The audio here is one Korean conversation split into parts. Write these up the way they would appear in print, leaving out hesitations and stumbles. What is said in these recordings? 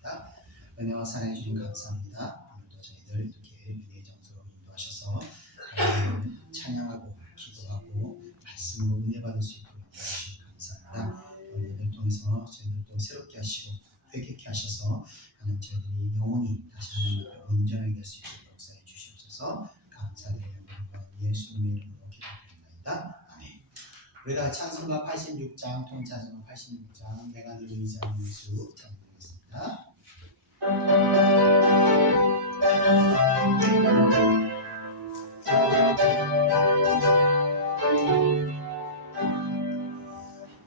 하겠습니다. 은혜와 사랑해 주님 감사합니다. 오늘도 저희들 이렇게 은혜의 장소로 인도하셔서 찬양하고 기도하고 말씀으로 은혜 받을 수 있도록 인도하시니 감사합니다. 오늘을 통해서 저희들도 새롭게 하시고 회개케 하셔서 하나님 저희들이 영원히 다시 하나님 앞에 온전하게 될 수 있도록 역사해 주시옵소서. 감사드리는 예수님의 이름으로 기도드립니다. 아멘. 우리 다 찬송가 86장 통찬송가 86장 내가 늘 의지하는 예수 찬양드리겠습니다.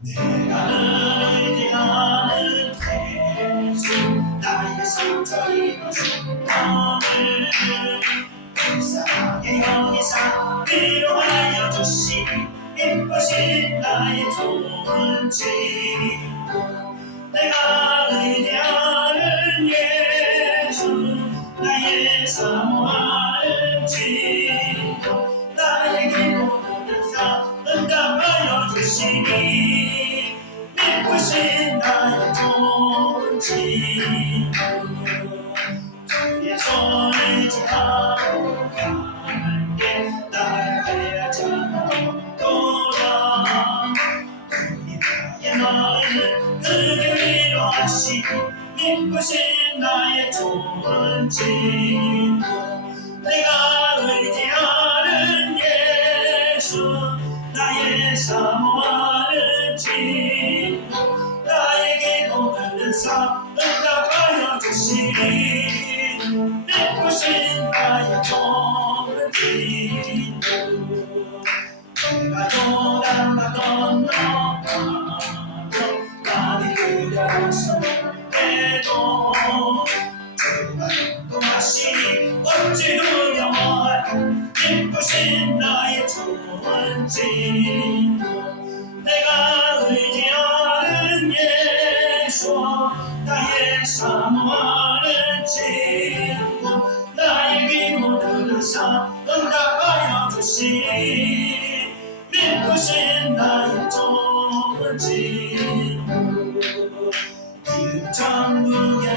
내가 의지하는 예수 나의 상처 입으신 너를 불쌍하게 여기사 위로하여 주시니 이쁘신 나의 좋은 친구 내가 의지하는 예수 나의 사모하는 친구 나의 기도를 응답하여 주시니 이쁘신 나의 좋은 친구 주의 손을 지하고 함께 나를 찾아오도다 우리 나의 마음을 크게 위로하시니 이쁘신 나의 좋은 친구 내가 의지하는 예수 나의 사모하는 친구 나의 기도 들으사 응답하여 주시니 이쁘신 나의 좋은 친구 내가 요단강 건너가도 많이 두려웠을 때도 주가 인도하시니 어찌 두려워하리 이쁘신 나의 좋은 친구 내가 의지하는 예수 나의 사모하는 친구 나의 기도 들으사 응답하여 주시니 이쁘신 나의 좋은 친구 천국에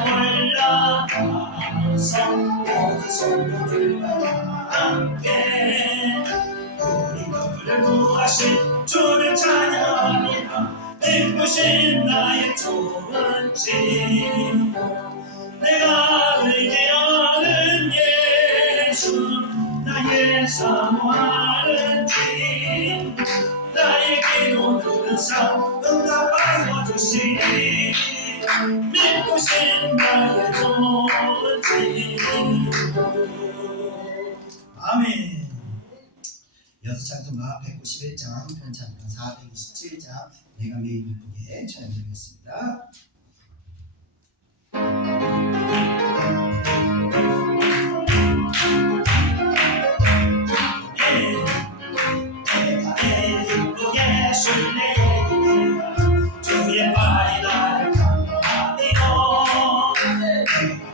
올라가서 모든 성도들과 함께 우리 너를 구하신 주를 찬양하리라 이쁘신 나의 좋은 친구 내가 의지하는 예수 나의 사모하는 친구 나의 기도 들으사 응답하여 주시니 이쁘신 나의 좋은 친구 아멘. 이어서 찬송가 191장 편찬가 427장 내가 매일 기쁘게 찬양드리겠습니다. 내가 매일 기쁘게 순례하리라 주의 발이 나를 강구하리라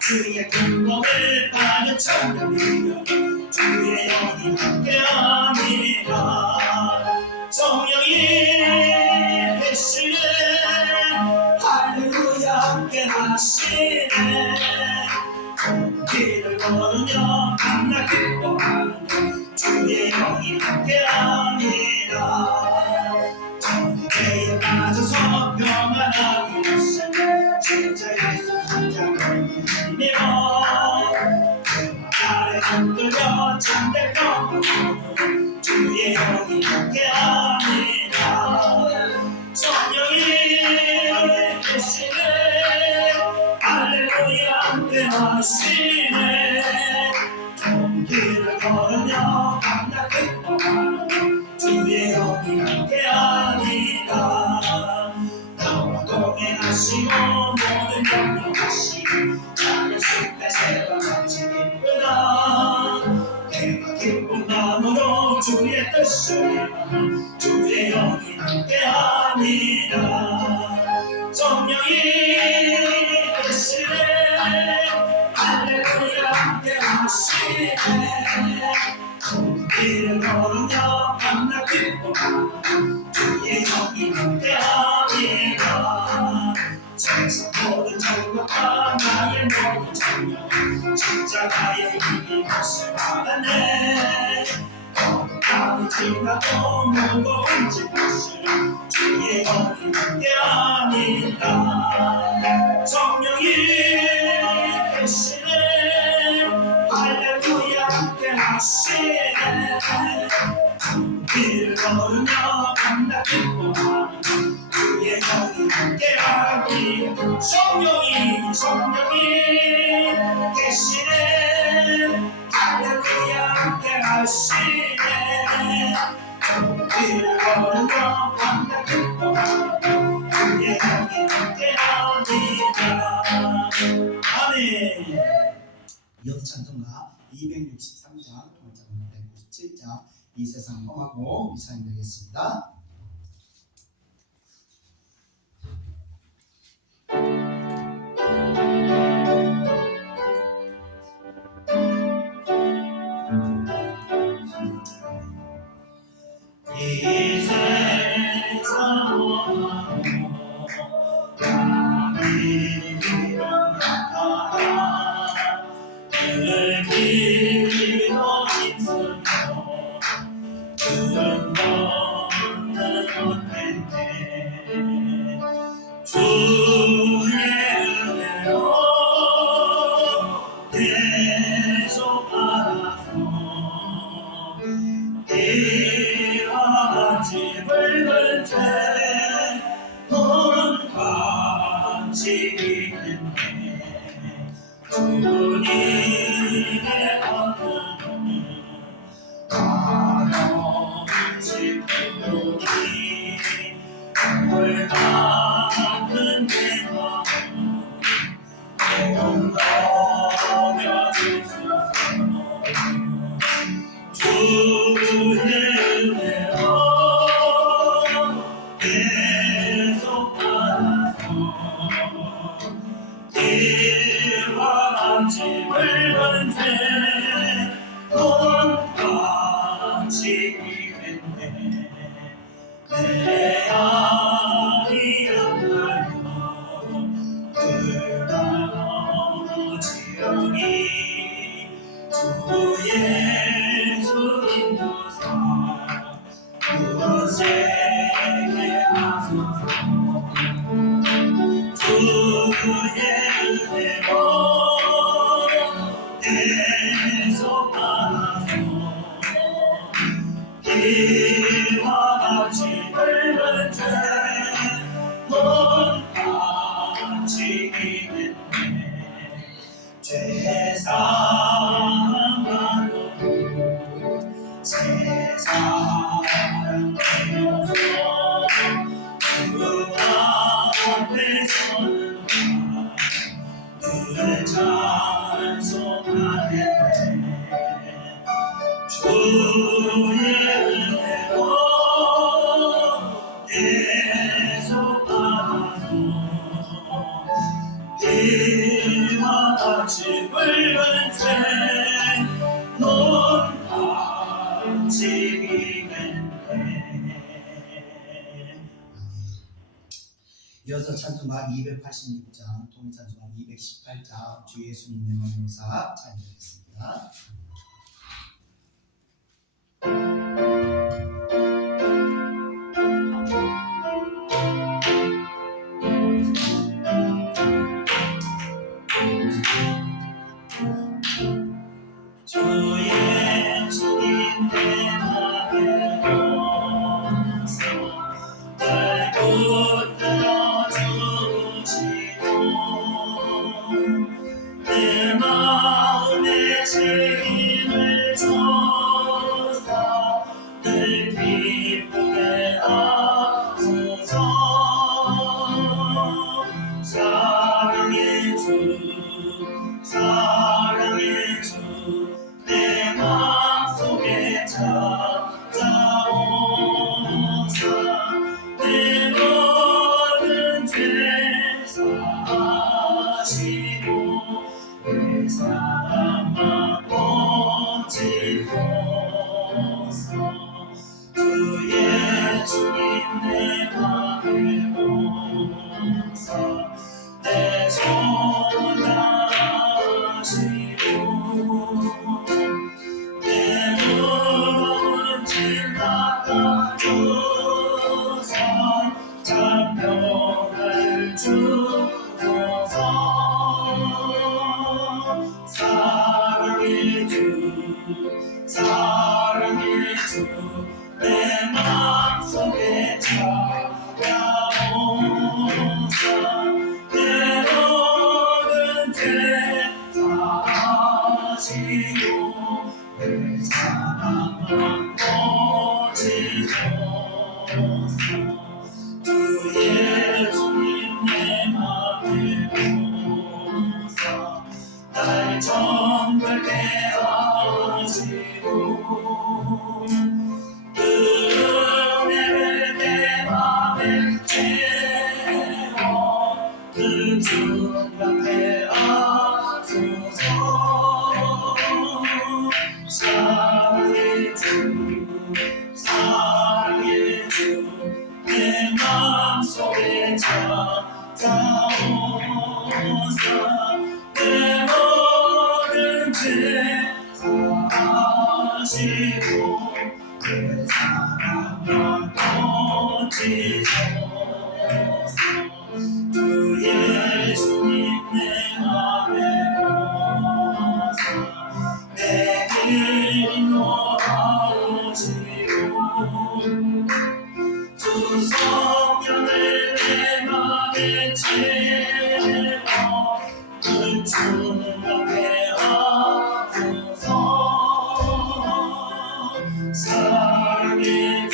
주의 근검을 받은 찬양이여 주의 영이 함께함이라 성령이 되시네 할렐루야 함께하시네 길을 걸으며 밤낮 기뻐하는 주의 영이 함께함이라 정죄에 빠져서 평안하게 하시네 십자가에서 한장을 힘입어 아래 흔들려 잠들며 주의 영이 함께합니다 성령이 계시네 할렐루야 함께하시네 좁은 길을 걸으며 밤낮 기뻐하는 주의 영이 함께합니다 나와 동행하시고 모든 경영하시고 나의 숲에 새가 같이 기쁘다 내가 기쁜 마음으로 주의 뜻을 행하는 주의 영이 함께합니다 성령이 계시네 할렐루야 함께하시네 좁은 길을 걸으며 밤낮 기뻐하는 주의 영이 함께합니다 세상 모든 정력과 나의 모든 정력 십자가의 힘을 받았네. 어둠이 지나고 무거운 짐을 주의 어린 함께하니까 성령이 계시네. 할렐루야 함께하시네. 길을 걸으며 감다 기뻐하는 주의 영이 함께하기. 성령이 계시네. 할렐루야 함께하시네. 길을 걸으며 감다 기뻐하는 주의 영이 함께하니까. 아멘. 이어서 찬송가 263장, 통일찬송가 197장 이 세상 험하고 미사님 되겠습니다. 이 세상 험하고 나의 일어나라. 늘 길로 힘쓰며 큰 것은 못했네. 주의 은혜로 계속 알아서 이와 집을 근채 너는 같이 있네. 주님의 언능은 가려진 기쁨이 물 같은 내 마음 내가 녹여주소서. 주의 은혜로 계속 알아서 이와 집을 건세 넌 같이 있네. 내 아니었나요 그나오지려니 주 예수 인도사 구세게 하소서. 주의 은혜로 계속 알아서 이와 집을 건세 넌 같이 있네. 죄사함으로 세상 되어서 주 앞에 서는 늘 찬송하네. 주의 은혜로 계속 알아서 이와 집을 건세 넌 같이 있네. 이어서 찬송가 286장, 통일찬송가 218장 주 예수님의 만유사 찬양하겠습니다. 주 예수님 내 맘에 오셔 날 붙들어 주시고 내 마음에 책임을 줘서 늘 기쁘게 하소서. 사랑의 주 내 맘속에 찾아오사 내 모든 죄 사하시고 내 사랑하고 지소서. 주 예수님 내 맘에 오사 내 그 사랑만 거지소서 주 예수님 내 맘에 오사 날 정결케 하시고 은혜를 내 맘에 채워 그 충만케 하소서 사랑의 주 내 맘속에 찾아오사 내 모든 죄 사하시고 그 사랑만 거치소서 주 예수님 내 맘에 오사 내 길 인도하시고 주 성령을 내 맘에 채워 그 충만케 하소서 사랑의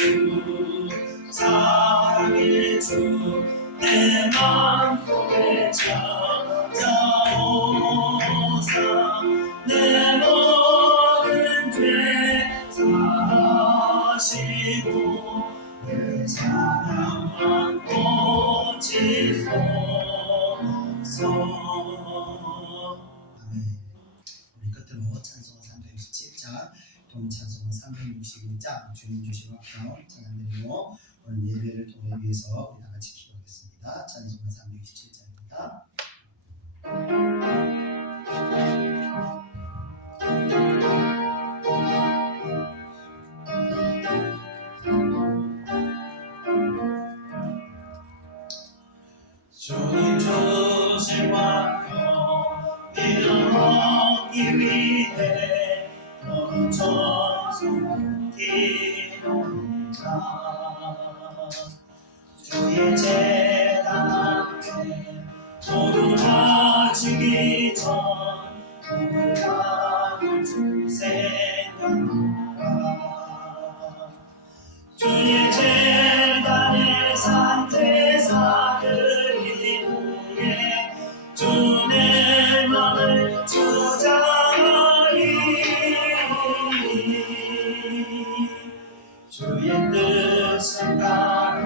주 내 맘속에 찾아오사 내 모든 죄 사하시고 그 사랑만 거치소서. 아멘. 우리 끝으로 찬송가 367장, 동찬송가 361장 주님 주신 화평 찬양드리고 오늘 예배를 통해 위해서 우리 다 같이 기도하겠습니다. 찬송가 367장입니다. 주님 주신 화평 이름 얻기 위해 너는 정성 기도한다 주의 재단 앞에 모두 바치기 전 몸을 담을 줄 생각하라 주의 재단에 산 제사들이 위해 주의 맘을 주장하리 주의 뜻을 따라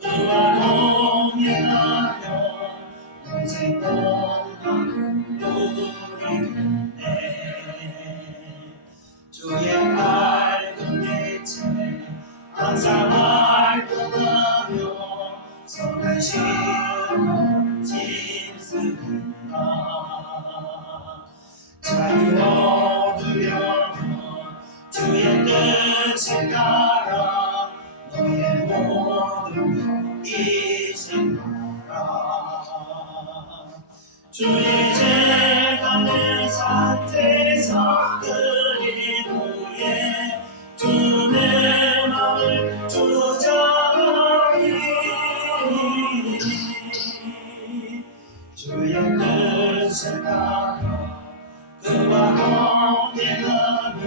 그와 동행하며 평생 동행하는 우리네 주의 밝은 빛에 항상 활동하며 선한 시험 짐승이라 자유 얻으려면 주의 뜻을 따라 너의 모든 이생하라 주의 재단을 산 제사들이 위해 주의 맘을 주장하리 주의 뜻을 따라 그와 동행하며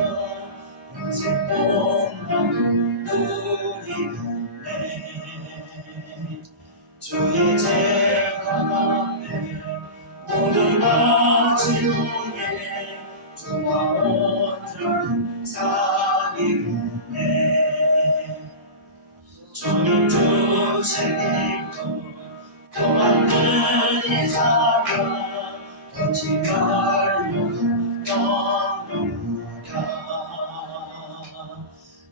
평생 동행하는 우리네 주의 재단 앞에 모든 바치 위에 주와 온전한 사귐이네 주님 주신 기쁨 도망는 이 사랑 끝이 멸류관 영영하라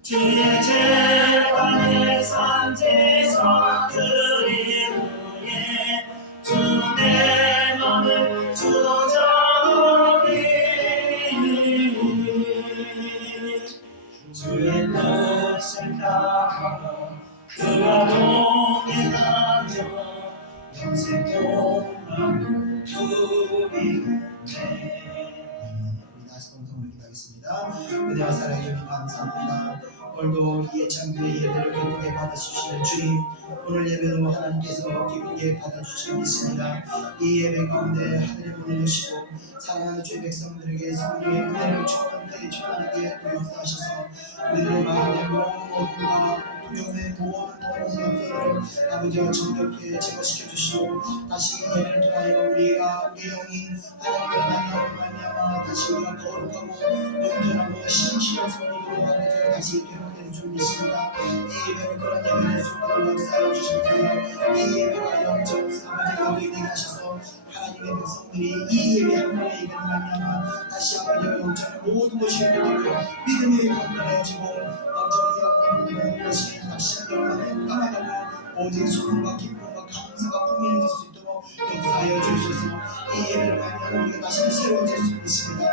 주의 재단에 산 제사들이 위해 주의 맘을 주장하리 주의 뜻을 따라 그와 동행하며 평생 동행하는 우리네 우리 다시 동성으로 기도하겠습니다. 은혜와 사랑해 주님 감사합니다. 오늘도 이 예찬교회 예배를 기쁘게 받아주시는 주님, 오늘 예배도 하나님께서 기쁘게 받아주시길 믿습니다. 이 예배 가운데 하늘의 문을 여시고 사랑하는 주의 백성들에게 성령의 은혜를 충만하게 충만하게 또 역사하셔서 우리들의 마음의 모든 어둠과 두려움의 모든 것들을 아버지와 정결케 제거시켜 주시고 다시 이 예배를 통하여 우리가 우리 영이 하나님을 만남으로 말미암아 다시 우리가 거룩하고 온전하고 신실한 성도로 아버지가 다시 회복되는 줄 믿습니다. 이 예배를 그런 예배를 속으로 역사하여 주시옵소서. 이 예배가 영적 아버지가 보이게 하셔서 하나님의 백성들이 이 예배 한 번의 예배를 말미암아 다시 아버지가 영적 모든 것이 회복되고 믿음이 건강해지고 어쩌면 모든 것이 신경만에 떠나가고 오직 소망과 기쁨과 감사가 풍성해질 수 있도록 역사하여 주소서. 이 예배를 말미암아 우리가 다시 새로워질 수 있습니다.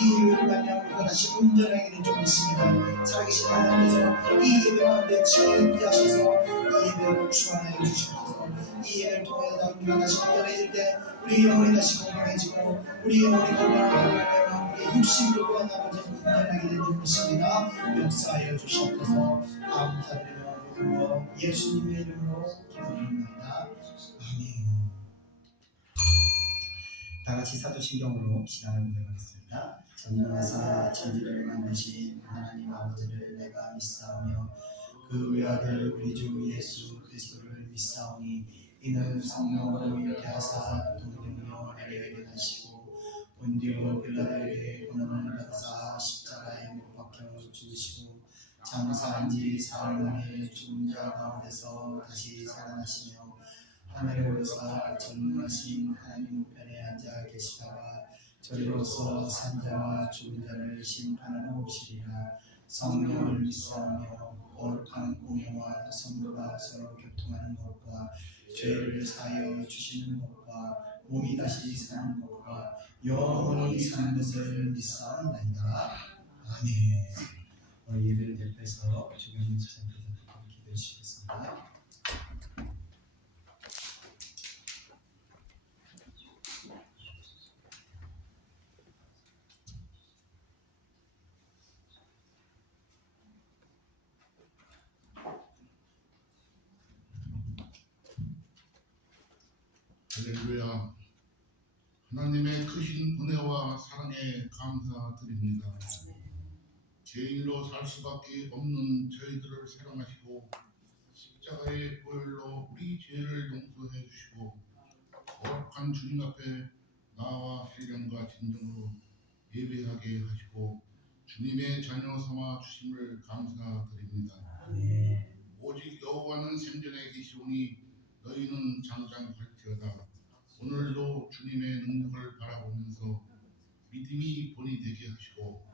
이 예배를 말미암아 우리가 다시 온전하게 된 줄 믿습니다. 살아계신 하나님께서 이 예배 가운데 지혜있게 하셔서 이 예배를 주관하여 주시옵소서. 이 예배를 통하여 우리가 다시 온전해질 때 우리 영혼이 다시 건강해지고 우리 영혼이 건강하고 말미암아 우리의 육신도 또한 아버지 온전하게 된 줄 믿습니다. 역사하여 주시옵소서. 감사드리며 예수님의 이름으로 기도합니다. 아멘. 다 같이 사도신경으로 신앙을 고백하겠습니다. 전능하사 천지를 만드신 하나님 아버지를 내가 믿사오며 그 외아들 우리 주 예수 그리스도를 믿사오니 이는 성령으로 잉태하사 동정녀 마리아에게 나시고 본디오 빌라도에게 고난을 받으사 십자가에 못 박혀 죽으시고 장사한 지 사흘 만에 죽은 자 가운데서 다시 살아나시며 하늘에 오르사 전능하신 하나님 우편에 앉아 계시다가 저리로서 산자와 죽은 자를 심판하러 오시리라. 성령을 믿사오며 거룩한 공예와 성도가 서로 교통하는 것과 죄를 사하여 주시는 것과 몸이 다시 사는 것과 영원히 사는 것을 믿사옵나이다. 아멘. 오늘 예배를 대표해서 주변 지사님께서 기도해 주시겠습니다. 할렐루야. 하나님의 크신 은혜와 사랑에 감사드립니다. 죄인으로 살 수밖에 없는 저희들을 사랑하시고 십자가의 보혈로 우리 죄를 용서해 주시고 거룩한 주님 앞에 나와 신령과 진정으로 예배하게 하시고 주님의 자녀 삼아 주심을 감사드립니다. 오직 여호와는 생전에 계시오니 너희는 장장할지어다. 오늘도 주님의 능력을 바라보면서 믿음이 본이 되게 하시고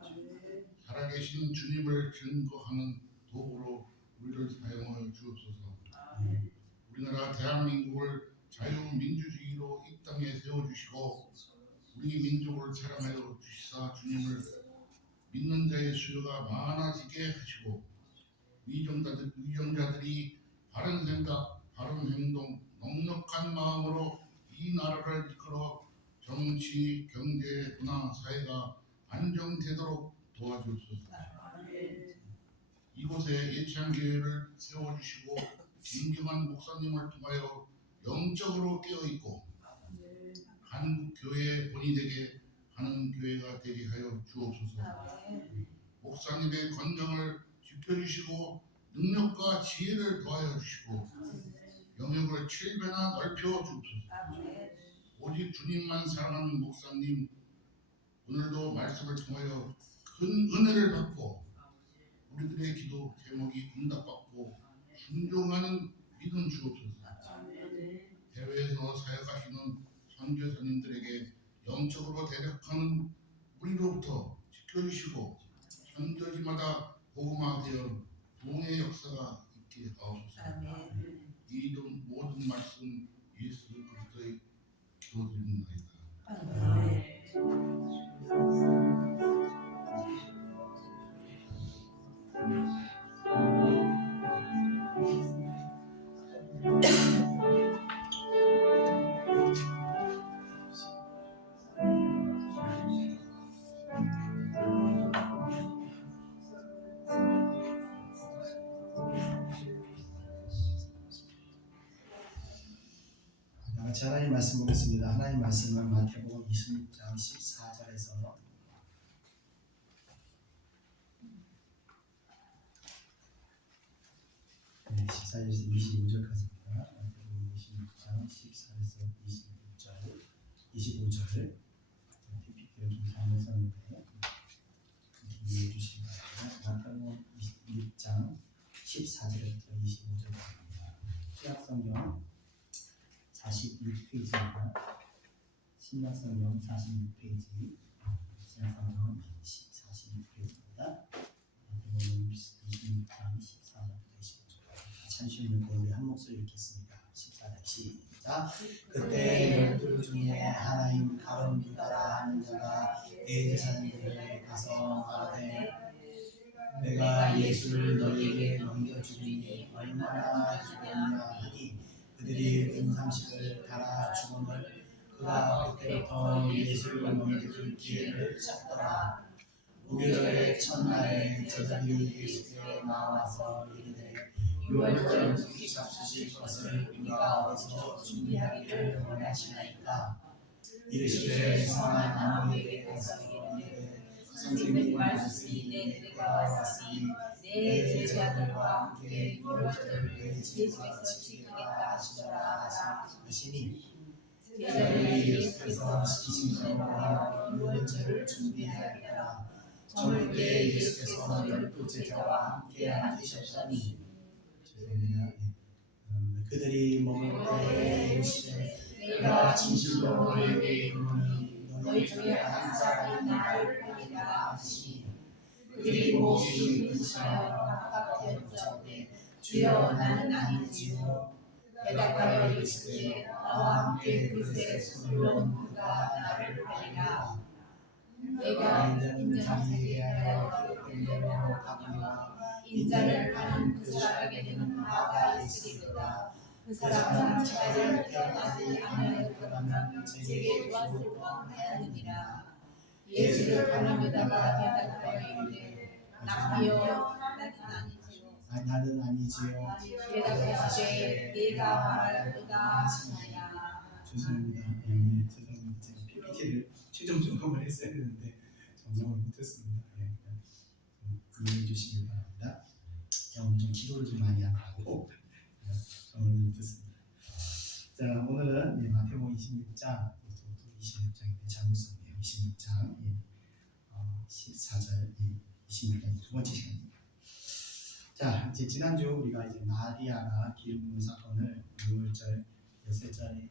살아계신 주님을 증거하는 도구로 우리를 사용하여 주옵소서. 우리나라 대한민국을 자유민주주의로 이 땅에 세워주시고 우리 민족을 사랑하여 주시사 주님을 믿는 자의 수요가 많아지게 하시고 위정자들이 바른 생각, 바른 행동, 넉넉한 마음으로 이 나라를 이끌어 정치, 경제, 문화, 사회가 안정되도록 도와주옵소서. 이곳에 예찬교회를 세워주시고 진정한 목사님을 통하여 영적으로 깨어있고 한국교회의 본이 되게 하는 교회가 되게 하여 주옵소서. 목사님의 건강을 지켜주시고 능력과 지혜를 더하여 주시고 영역을 7배나 넓혀 주옵소서. 오직 주님만 사랑하는 목사님 오늘도 말씀을 통하여 큰 은혜를 받고 우리들의 기도 제목이 응답받고 순종하는 믿음 주옵소서. 해외에서 사역하시는 선교사님들에게 영적으로 대적하는 우리로부터 지켜주시고 선교지마다 복음화되어 부흥의 역사가 있게 하옵소서. 이 모든 말씀 예수 그리스도의 기도드립니다. 같이 하나님 말씀 보겠습니다. 하나님 말씀은 마태복음 26장 14절에서 14절에서 25절까지입니다. 마태복음 26장 14절에서 25절 PPT를 좀 잘못 썼는데 이해해 주시기 바랍니다. 마태복음 26장 14절부터 25절까지입니다. 신약성경 46페이지입니다. 신약성경 46페이지, 신약성경 46페이지입니다. 마태복음 26장 14절부터 25절까지 찬송 읽고 우리 한 목소리 읽겠습니다. 14절 시작. 그때 12 중에 하나인 가룟 유다라 하는 자가 대제사장들에게 가서 말하되 내가 예수를 너희에게 넘겨주리니 얼마나 주겠냐 하니 그들이 은삼식을 달아 주거늘 그가 그때부터 예수를 넘겨줄 기회를 찾더라. 무교절의 첫날에 제자들이 예수께 나와서 이르되 유월절 음식 잡수실 것을 우리가 어디서 준비하기를 원하시나이까. 이르시되 성한 아무에게 가서 이르되 선생님 말씀이 내 때가 왔으니 내 제자들과 함께 유월절을 내 집에서 지키겠다 하시더라 하시니 제자들이 예수께서 시키신 대로 하여 유월절을 준비하였더라. 저물 때 예수께서 12 제자와 함께 앉으셨더니 죄송합니다. 그들이 먹을 때 이르시되 내가 진실로 너희에게 이르노니 너희 중에 한 사람이 나를 팔리라 하시니 그들이 몹시 근심하여 각각 대답하되 주여 나는 아니지요. 대답하여 이르시되 나와 함께 그릇에 손을 넣은 그가 나를 팔리라. 내가 인자는 자기에게 하여 기록된 대로 갚으리와 인자를 파는 그 사람에게는 화가 있으리로다. 그 사람은 자기를 태어나지 아니할 거라면 제게 좋았을 뻔하였느니라. 예수를 파는 유다가 대답하여 이르되 납비여 나는 아니지요. 대답하시되 네가 말하였도다 하시나이다. 죄송합니다. 죄송합니다. 제가 PPT를 최종 점검을 했어야 되는데 점검을 못했습니다. 이해해 주시기 바랍니다. 제가 오늘 좀 기도를 좀 많이 하고 점검을 못했습니다. 자, 오늘은 마태복음 26장 26장인데 잘못 썼네요. 26장 14절 26장 두 번째 시간입니다. 자, 이제 지난주 우리가 이제 마리아가 기름 부은 사건을 6월절 엿새 전에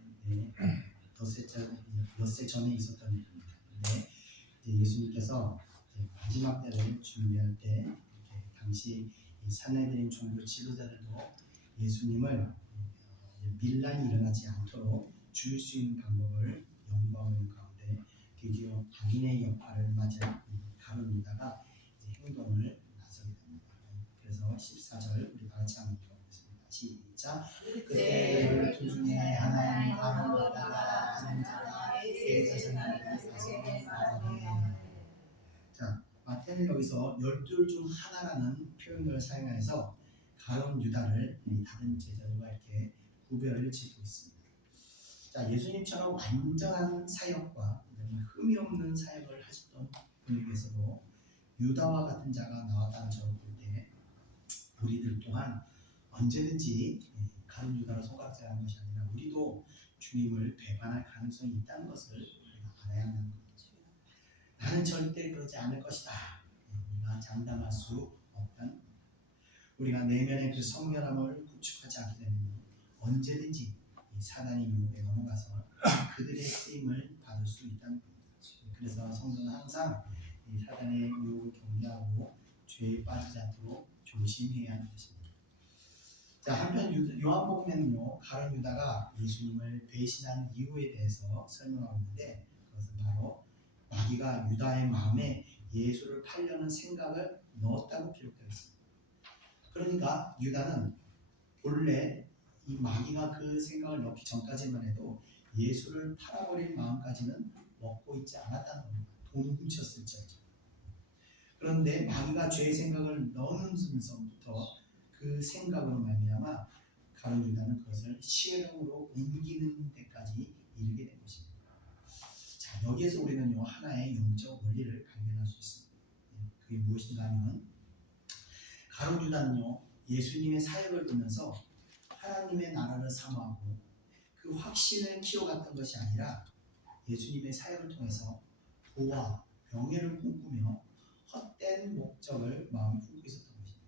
있었던 일입니다. 근데 이제 예수님께서 이제 마지막 때를 준비할 때 이렇게 당시 이 산헤드린 종교 지도자들도 예수님을 밀란이 일어나지 않도록 죽일 수 있는 방법을 연구하는 가운데 드디어 악인의 역할을 맞은 가룟 유다가 행동을 나서게 됩니다. 그래서 14절 우리 다 같이 한번 읽어보겠습니다. 시작. 그때 12 중에 하나인 가룟 유다가 하는 자가 대제사장에게 말하되. 자, 마태는 여기서 12 중 하나라는 표현을 사용해서 가룟 유다를 다른 제자들과 이렇게 구별을 짓고 있습니다. 자, 예수님처럼 완전한 사역과 흠이 없는 사역을 하셨던 분에게서도 유다와 같은 자가 나왔다는 점을 볼 때 우리들 또한 언제든지 가룟 유다로 소각제하는 것이 아니라 우리도 주님을 배반할 가능성이 있다는 것을 우리가 알아야 한다는 거죠. 나는 절대 그러지 않을 것이다. 우리가 장담할 수 없다는 겁니다. 우리가 내면의 그 성결함을 구축하지 않게 되면 언제든지 이 사단의 유혹에 넘어가서 그들의 쓰임을 받을 수 있다는 겁니다. 그래서 성도는 항상 이 사단의 유혹을 경계하고 죄에 빠지지 않도록 조심해야 하는 것입니다. 자, 한편 요한복음에는요 가룟 유다가 예수님을 배신한 이유에 대해서 설명하고 있는데 그것은 바로 마귀가 유다의 마음에 예수를 팔려는 생각을 넣었다고 기록되어 있습니다. 그러니까 유다는 본래 이 마귀가 그 생각을 넣기 전까지만 해도 예수를 팔아버릴 마음까지는 먹고 있지 않았다는 겁니다. 돈을 훔쳤을지언정. 그런데 마귀가 죄의 생각을 넣는 순서부터 그 생각으로 말미암아 가룟 유다는 그것을 시혜령으로 옮기는 데까지 이르게 된 것입니다. 자, 여기에서 우리는요 하나의 영적 원리를 발견할 수 있습니다. 그게 무엇인가 하면 가룟 유다는요 예수님의 사역을 보면서 하나님의 나라를 사모하고 그 확신을 키워갔던 것이 아니라 예수님의 사역을 통해서 부와 명예를 꿈꾸며 헛된 목적을 마음에 품고 있었던 것입니다.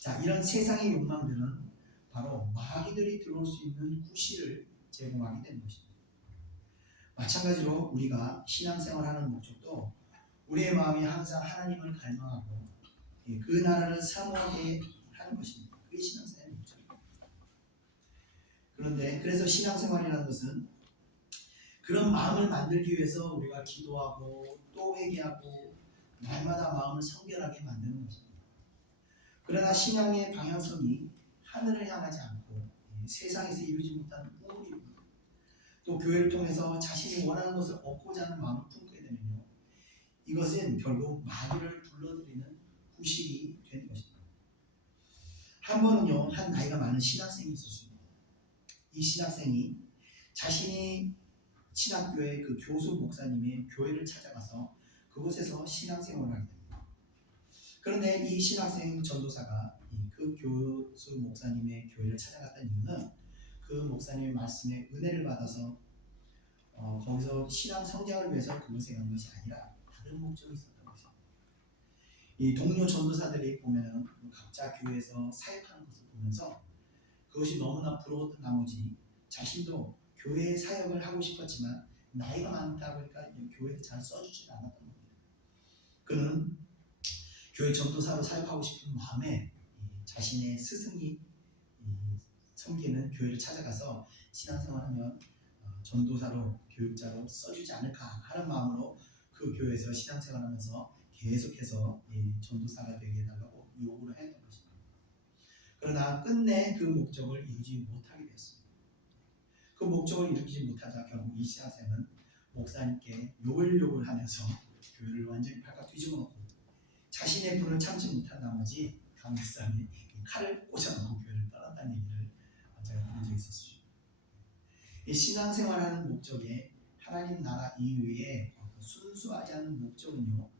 자, 이런 세상의 욕망들은 바로 마귀들이 들어올 수 있는 구실을 제공하게 되는 것입니다. 마찬가지로 우리가 신앙생활하는 목적도 우리의 마음이 항상 하나님을 갈망하고 그 나라를 사모하게 하는 것입니다. 그게 신앙생활의 목적입니다. 그런데 그래서 신앙생활이라는 것은 그런 마음을 만들기 위해서 우리가 기도하고 또 회개하고 날마다 마음을 성결하게 만드는 것입니다. 그러나 신앙의 방향성이 하늘을 향하지 않고 세상에서 이루지 못하는 꿈을 이루고 또 교회를 통해서 자신이 원하는 것을 얻고자 하는 마음을 품게 되면요 이것은 결국 마귀를 불러들이는 구실이 되는 것입니다. 한 번은요 한 나이가 많은 신학생이 있었습니다. 이 신학생이 자신이 신학교의 그 교수 목사님의 교회를 찾아가서 그곳에서 신앙생활을 하게 됩니다. 그런데 이 신학생 전도사가 그 교수 목사님의 교회를 찾아갔던 이유는 그 목사님의 말씀에 은혜를 받아서 거기서 신앙 성장을 위해서 그곳에 간 것이 아니라 다른 목적이 있었던 것입니다. 이 동료 전도사들이 보면은 각자 교회에서 사역하는 것을 보면서 그것이 너무나 부러웠던 나머지 자신도 교회의 사역을 하고 싶었지만 나이가 많다 보니까 교회에서 잘 써주지 않았던 겁니다. 그는 교회 전도사로 사역하고 싶은 마음에 자신의 스승이 섬기는 교회를 찾아가서 신앙생활하면 전도사로 교육자로 써주지 않을까 하는 마음으로 그 교회에서 신앙생활하면서 계속해서 전도사가 되게 해달라고 요구를 했던 것입니다. 그러나 끝내 그 목적을 이루지 못하게 되었습니다. 그 목적을 이루지 못하자 결국 이 신학생은 목사님께 욕을 하면서 교회를 완전히 발칵 뒤집어 놓고 자신의 분을 참지 못한 나머지 강 목사님이 칼을 꽂아놓고 교회를 떠났다는 얘기를 제가 들은 적이 있었습니다. 이 신앙생활하는 목적에 하나님 나라 이외에 순수하지 않은 목적은요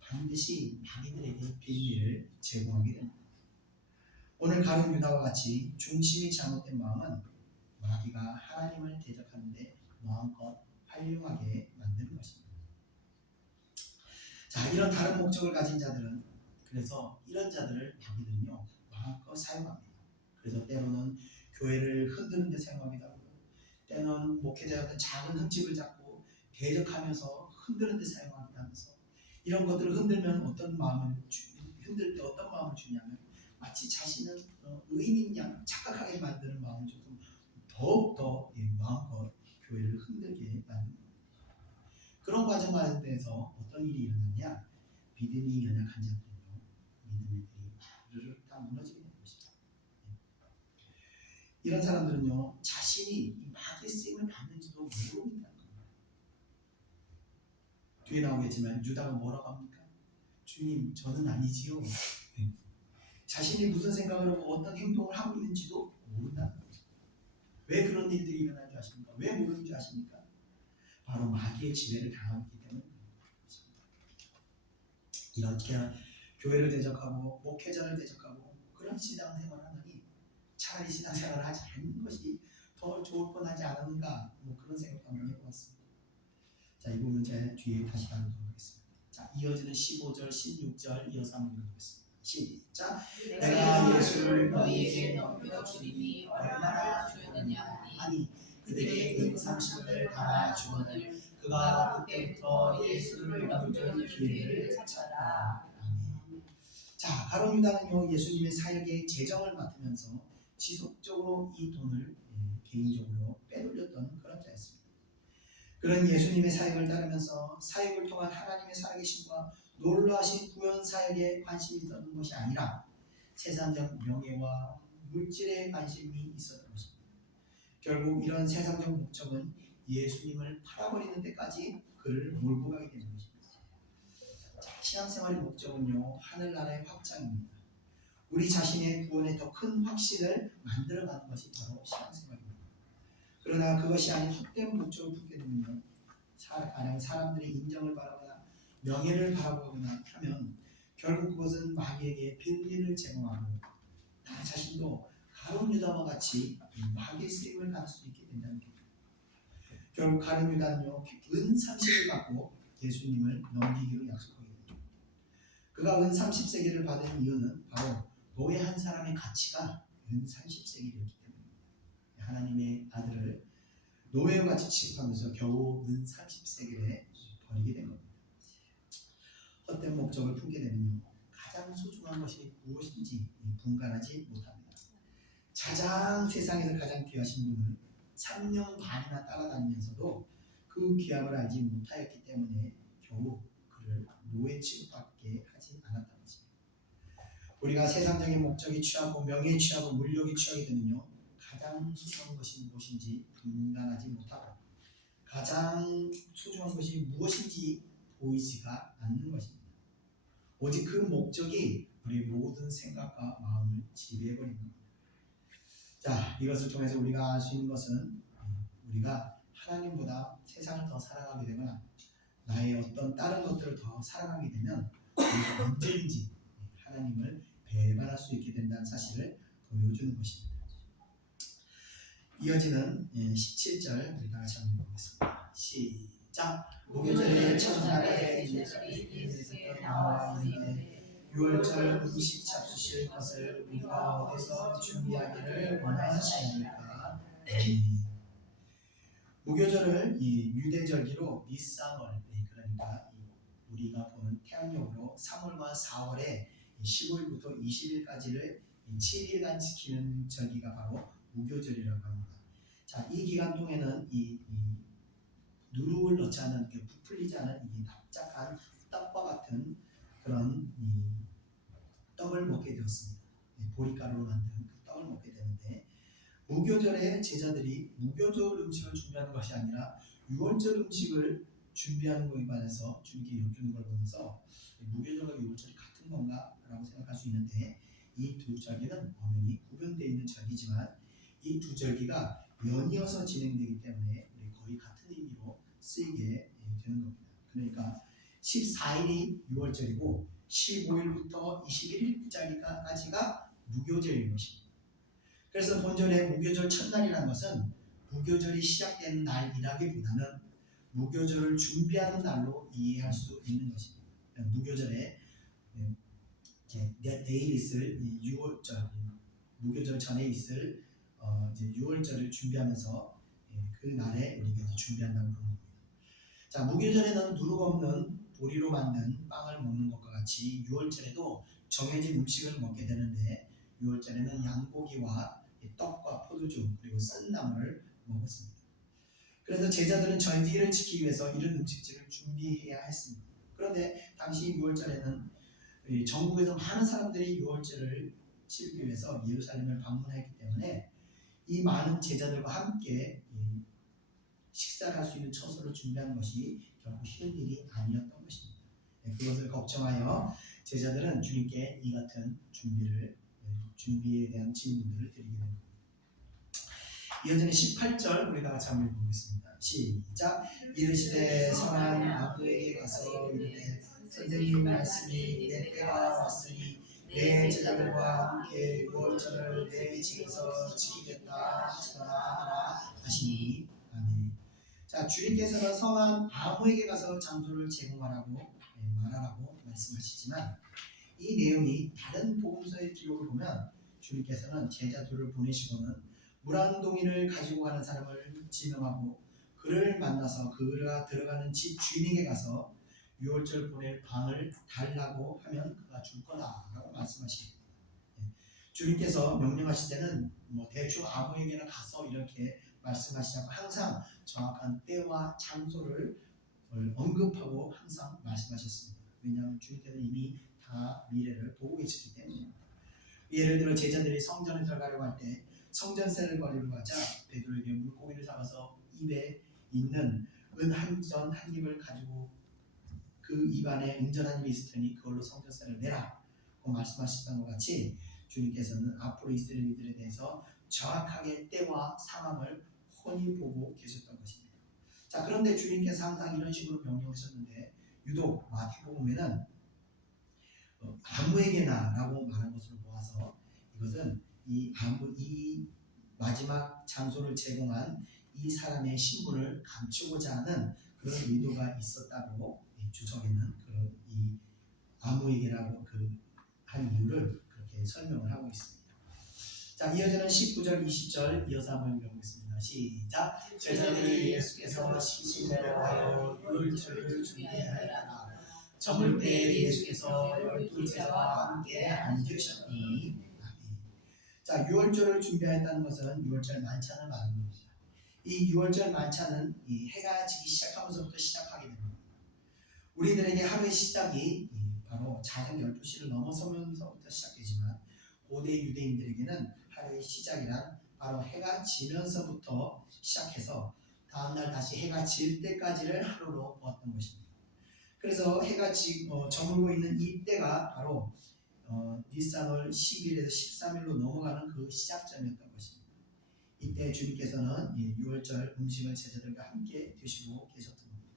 반드시 마귀들에게 비밀을 제공하게 됩니다. 오늘 가룟 유다와 같이 중심이 잘못된 마음은 마귀가 하나님을 대적하는데 마음껏 활용하게 만드는 것입니다. 자, 이런 다른 목적을 가진 자들은 그래서 이런 자들을 마귀들은요 마음껏 사용합니다. 그래서 때로는 교회를 흔드는 데 사용하기도 하고 때로는 목회자의 어떤 작은 흠집을 잡고 대적하면서 흔드는 데 사용하기도 하면서 이런 것들을 흔들면 흔들 때 어떤 마음을 주냐면 마치 자신은 의인인 양 착각하게 만드는 마음을 조금 더욱더 마음껏 교회를 흔들게 만듭니다. 그런 과정 가운데서 어떤 일이 일어나냐 믿음이 연약한 자들은요 믿음들이 마르르 다 무너지게 되는 것입니다. 이런 사람들은요 자신이 마귀의 쓰임을 받는지도 모르고 있다는 겁니다. 뒤에 나오겠지만 유다가 뭐라고 합니까? 주님 저는 아니지요. 자신이 무슨 생각을 하고 어떤 행동을 하고 있는지도 모른다는 거죠. 왜 그런 일들이 일어나는 줄 아십니까? 왜 모르는 줄 아십니까? 바로 마귀의 지배를 당하고 있기 때문에 이렇게 교회를 대적하고 목회자를 대적하고 그런 신앙생활을 하느니 차라리 신앙생활을 하지 않는 것이 더 좋을 뻔하지 않았는가 그런 생각도 한번 해보았습니다. 자, 이 부분 제가 뒤에 다시 나누도록 하겠습니다. 자, 이어지는 15절, 16절 이어서 한번 읽어보겠습니다. 시작. 내가 예수를 너희에게 넘겨 주리니 얼마나 주였느냐 하니 그들의 은삼십을 담아 주거늘 그가 그때부터 예수를 넘겨줄 기회를 찾았다. 아멘. 자, 가룟 유다는요 예수님의 사역의 재정을 맡으면서 지속적으로 이 돈을 개인적으로 빼돌렸던 그런 자였습니다. 그런 예수님의 사역을 따르면서 사역을 통한 하나님의 살아계심과 놀라우신 구원 사역에 관심이 있었던 것이 아니라 세상적 명예와 물질에 관심이 있었던 것입니다. 결국 이런 세상적 목적은 예수님을 팔아버리는 데까지 그를 몰고 가게 되는 것입니다. 자, 신앙생활의 목적은요 하늘나라의 확장입니다. 우리 자신의 구원에 더 큰 확신을 만들어가는 것이 바로 신앙생활입니다. 그러나 그것이 아닌 헛된 목적을 품게 되면요, 가령 사람들의 인정을 바라거나 명예를 바라보거나 하면 결국 그것은 마귀에게 빌미를 제공하고 나 자신도 가룟 유다와 같이 마귀의 쓰임을 받을 수 있게 된다는 겁니다. 결국 가룟 유다는요, 은 30을 받고 예수님을 넘기기로 약속하게 됩니다. 그가 은 30세기를 받은 이유는 바로 노예 한 사람의 가치가 은 30세기였기 때문입니다. 하나님의 아들을 노예와 같이 취급하면서 겨우 은 30세기를 버리게 된 겁니다. 헛된 목적을 품게 되면요, 가장 소중한 것이 무엇인지 분간하지 못합니다. 세상에서 가장 귀하신 분을 3년 반이나 따라다니면서도 그 귀함을 알지 못하였기 때문에 겨우 그를 노예 취급받게 하지 않았다는 것입니다. 우리가 세상적인 목적이 취하고 명예에 취하고 물욕이 취하게 되면요, 가장 소중한 것이 무엇인지 분간하지 못하고 가장 소중한 것이 무엇인지 보이지가 않는 것입니다. 오직 그 목적이 우리 모든 생각과 마음을 지배해버리는 겁니다. 자, 이것을 통해서 우리가 알 수 있는 것은 우리가 하나님보다 세상을 더 사랑하게 되거나 나의 어떤 다른 것들을 더 사랑하게 되면 우리가 언제든지 하나님을 배반할 수 있게 된다는 사실을 보여주는 것입니다. 이어지는 17절 우리 다 같이 한번 보겠습니다. 시작. 무교절에 첫날에 예수께서 나와 있는데 유월절 음식 잡수실 것을 우리가 어디서 준비하기를 원하시니까. 무교절을 유대절기로 니사월, 그러니까 우리가 보는 태양력으로 3월과 4월에 15일부터 20일까지를 7일간 지키는 절기가 바로 무교절이라고 합니다. 자, 이 기간 동에는 이 누룩을 넣지 않은, 부풀리지 않은 이 납작한 떡과 같은 그런 떡을 먹게 되었습니다. 보리가루로 만든 그 떡을 먹게 되는데, 무교절에 제자들이 무교절 음식을 준비하는 것이 아니라 유월절 음식을 준비하는 것에 관해서 주님께 여쭈는 걸 보면서 무교절과 유월절이 같은 건가? 라고 생각할 수 있는데, 이 두 절기는 엄연히 구분되어 있는 절기지만 이 두 절기가 연이어서 진행되기 때문에 우리 거의 같은 의미로 쓰이게 되는 겁니다. 그러니까 14일이 유월절이고 15일부터 21일까지가 무교절인 것입니다. 그래서 본절의 무교절 첫날이라는 것은 무교절이 시작되는 날이라기보다는 무교절을 준비하는 날로 이해할 수 있는 것입니다. 무교절에 내일 있을 6월절, 무교절 전에 있을 이제 6월절을 준비하면서 그 날에 우리가 이제 준비한다고 그러는 겁니다. 자, 무교절에는 누룩 없는 보리로 만든 빵을 먹는 것과 같이 6월절에도 정해진 음식을 먹게 되는데 6월절에는 양고기와 떡과 포도주 그리고 쓴나물을 먹었습니다. 그래서 제자들은 절기를 지키기 위해서 이런 음식들을 준비해야 했습니다. 그런데 당시 6월절에는 전국에서 많은 사람들이 6월절을 치르기 위해서 예루살렘을 방문했기 때문에 이 많은 제자들과 함께 식사를 할 수 있는 처소를 준비하는 것이 결코 쉬운 일이 아니었던 것입니다. 그것을 걱정하여 제자들은 주님께 이 같은 준비에 대한 질문들을 드리게 됩니다. 이어지는 18절 우리 다 같이 한번 보겠습니다. 시작. 이르시되 선한 아버에게 가서 이르되 선생님 말씀이 내 때가 왔으니 내 제자들과 함께 유월절을 내 집에서 지키겠다 하시더라 하시니. 아멘. 자, 주님께서는 성한 아무에게 가서 장소를 제공하라고 말하라고 말씀하시지만 이 내용이 다른 복음서의 기록을 보면 주님께서는 제자들을 보내시고는 물 한 동이를 가지고 가는 사람을 지명하고 그를 만나서 그가 들어가는 집 주인에게 가서 유월절 보낼 방을 달라고 하면 그가 줄 거다라고 말씀하십니다. 주님께서 명령하실 때는 대충 아무에게나 가서 이렇게 말씀하시지 않고 항상 정확한 때와 장소를 언급하고 항상 말씀하셨습니다. 왜냐하면 주님께서는 이미 다 미래를 보고 계시기 때문입니다. 예를 들어 제자들이 성전에 들어가려고 할 때 성전세를 거리러 가자 베드로에게 물고기를 잡아서 입에 있는 은 한 전 한 입을 가지고 그 입안에 은전 한 입이 있을 테니 그걸로 성전세를 내라 고 말씀하셨던 것 같이 주님께서는 앞으로 있을 일들에 대해서 정확하게 때와 상황을 훤히 보고 계셨던 것입니다. 자, 그런데 주님께서 항상 이런 식으로 명령하셨는데 유독 마태복음에는 아무에게나라고 말한 것으로 보아서 이것은 이 마지막 장소를 제공한 이 사람의 신분을 감추고자 하는 그런 의도가 있었다고 주석에는 그런 이 아무에게라고 한 이유를 그렇게 설명을 하고 있습니다. 자, 이어지는 19절 20절 이어서 한번 읽어보겠습니다. 시작. 제자들이 예수께서 시신대로 하여 유월절을 준비하였다. 저물 때 예수께서 12제자와 함께 앉으셨니. 자, 유월절을 준비하였다는 것은 유월절 만찬을 말하는 겁니다. 이 유월절 만찬은 이 해가 지기 시작하면서부터 시작하게 됩니다. 우리들에게 하루의 시작이 바로 자정 12시를 넘어서면서부터 시작되지만 고대 유대인들에게는 하루의 시작이란 바로 해가 지면서부터 시작해서 다음날 다시 해가 질 때까지를 하루로 보았던 것입니다. 그래서 해가 저물고 있는 이 때가 바로 니산월 10일에서 13일로 넘어가는 그 시작점이었던 것입니다. 이때 주님께서는 유월절 음식을 제자들과 함께 드시고 계셨던 겁니다.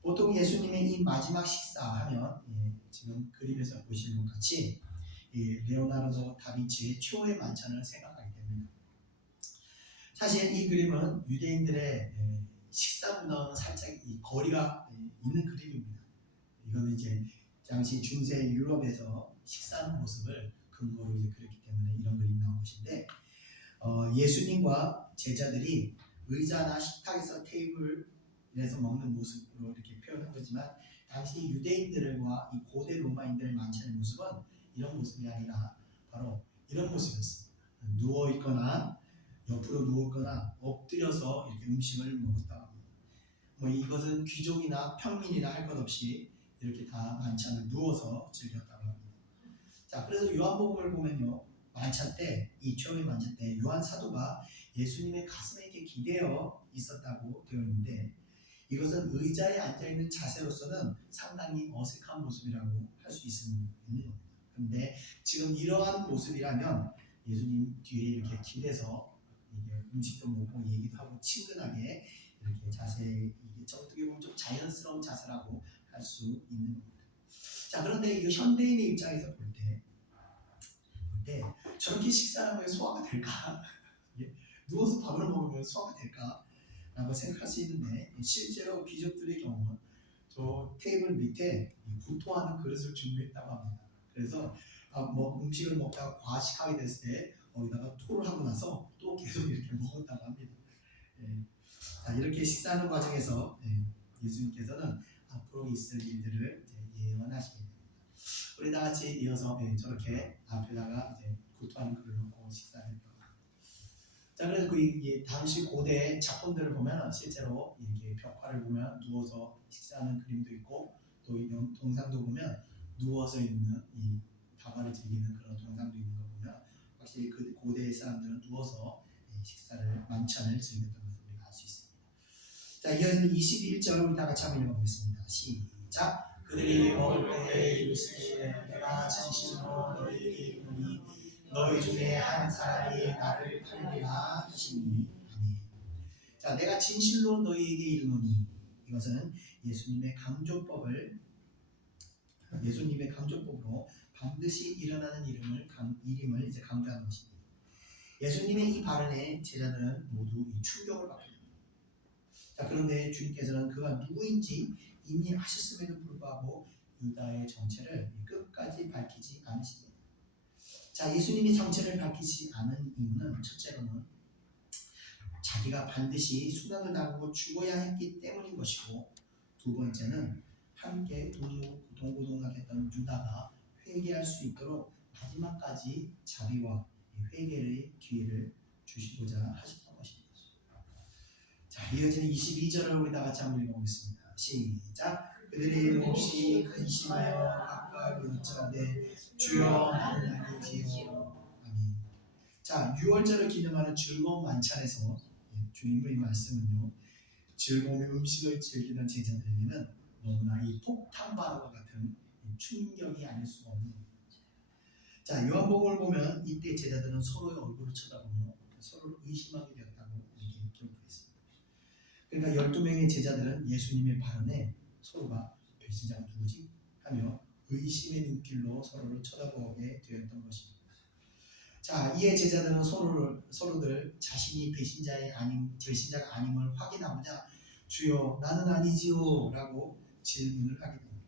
보통 예수님의 이 마지막 식사하면 지금 그림에서 보시는 것 같이 레오나르도 다빈치의 초의 만찬을 생각하게 됩니다. 사실 이 그림은 유대인들의 식사 문화와는 살짝 이 거리가 있는 그림입니다. 이거는 이제 당시 중세 유럽에서 식사하는 모습을 근거로 이제 그렸기 때문에 이런 그림이 나온 것인데 예수님과 제자들이 의자나 식탁에서 테이블에서 먹는 모습으로 이렇게 표현한 거지만 당시 유대인들과 이 고대 로마인들의 만찬의 모습은 이런 모습이 아니라 바로 이런 모습이었습니다. 누워 있거나 옆으로 누웠거나 엎드려서 이렇게 음식을 먹었다고 합니다. 이것은 귀족이나 평민이나 할 것 없이 이렇게 다 만찬을 누워서 즐겼다고 합니다. 자, 그래서 요한복음을 보면요, 만찬 때, 이 최후의 만찬 때 요한 사도가 예수님의 가슴에 이렇게 기대어 있었다고 되어 있는데 이것은 의자에 앉아 있는 자세로서는 상당히 어색한 모습이라고 할 수 있는 겁니다. 그런데 지금 이러한 모습이라면 예수님 뒤에 이렇게 기대서 음식도 먹고 얘기도 하고 친근하게 이렇게 자세, 이게 어떻게 보면 좀 자연스러운 자세라고 할 수 있는 겁니다. 자, 그런데 이 현대인의 입장에서 볼 때 저렇게 식사하면 소화가 될까? 누워서 밥을 먹으면 소화가 될까? 라고 생각할 수 있는데 실제로 귀족들의 경우는 저 테이블 밑에 구토하는 그릇을 준비했다고 합니다. 그래서 음식을 먹다가 과식하게 됐을 때 거기다가 토를 하고 나서 또 계속 이렇게 먹었다고 합니다. 자, 이렇게 식사하는 과정에서 예수님께서는 앞으로 있을 일들을 예언하시게 됩니다. 우리 다 같이 이어서 저렇게 앞에다가 구토하는 그릇을 놓고 식사를 했다고 합니다. 자, 그래서 당시 고대 작품들을 보면 실제로 이렇게 벽화를 보면 누워서 식사하는 그림도 있고 또 동상도 보면 누워서 있는 이 다과를 즐기는 그런 동상도 있는 거 보면 확실히 그 고대 사람들은 누워서 식사를 만찬을 즐겼던 것을 우리가 알 수 있습니다. 자, 이어지는 21절 우리 다 같이 한번 읽어보겠습니다. 시작. 그들이 먹을 때 이르시되 내가 진실로 너희에게 이르노니 너희 중에 한 사람이 나를 팔리라 하시니. 아멘. 자, 내가 진실로 너희에게 이르노니 이것은 예수님의 강조법으로 반드시 일어나는 일임을 이제 강조하는 것입니다. 예수님의 이 발언에 제자들은 모두 충격을 받게 됩니다. 자, 그런데 주님께서는 그가 누구인지 이미 아셨음에도 불구하고 유다의 정체를 끝까지 밝히지 않으십니다. 자, 예수님이 정체를 밝히지 않은 이유는 첫째로는 자기가 반드시 수단을 다루고 죽어야 했기 때문인 것이고 두 번째는 함께 동고동락했던 유다가 회개할 수 있도록 마지막까지 자비와 회개의 기회를 주시고자 하셨던 것입니다. 자, 이어지는 22절을 우리 다 같이 한번 읽어보겠습니다. 시작. 그들이 몹시 근심하여 각각 여짜되 주여 나는 아니지요. 아멘. 자, 유월절을 기념하는 즐거운 만찬에서 주님의 말씀은요, 즐거움의 음식을 즐기는 제자들에게는 너무나 이 폭탄 발효와 같은 충격이 아닐 수가 없는 겁니다. 자, 요한복음을 보면 이때 제자들은 서로의 얼굴을 쳐다보며 서로를 의심하게 되었다고 이렇게 기록되어 있습니다. 그러니까 12명의 제자들은 예수님의 발언에 서로가 배신자가 누구지? 하며 의심의 눈길로 서로를 쳐다보게 되었던 것입니다. 자, 이에 제자들은 서로들 자신이 배신자가 아님을 확인하고자 주여 나는 아니지요 라고 질문을 하게 됩니다.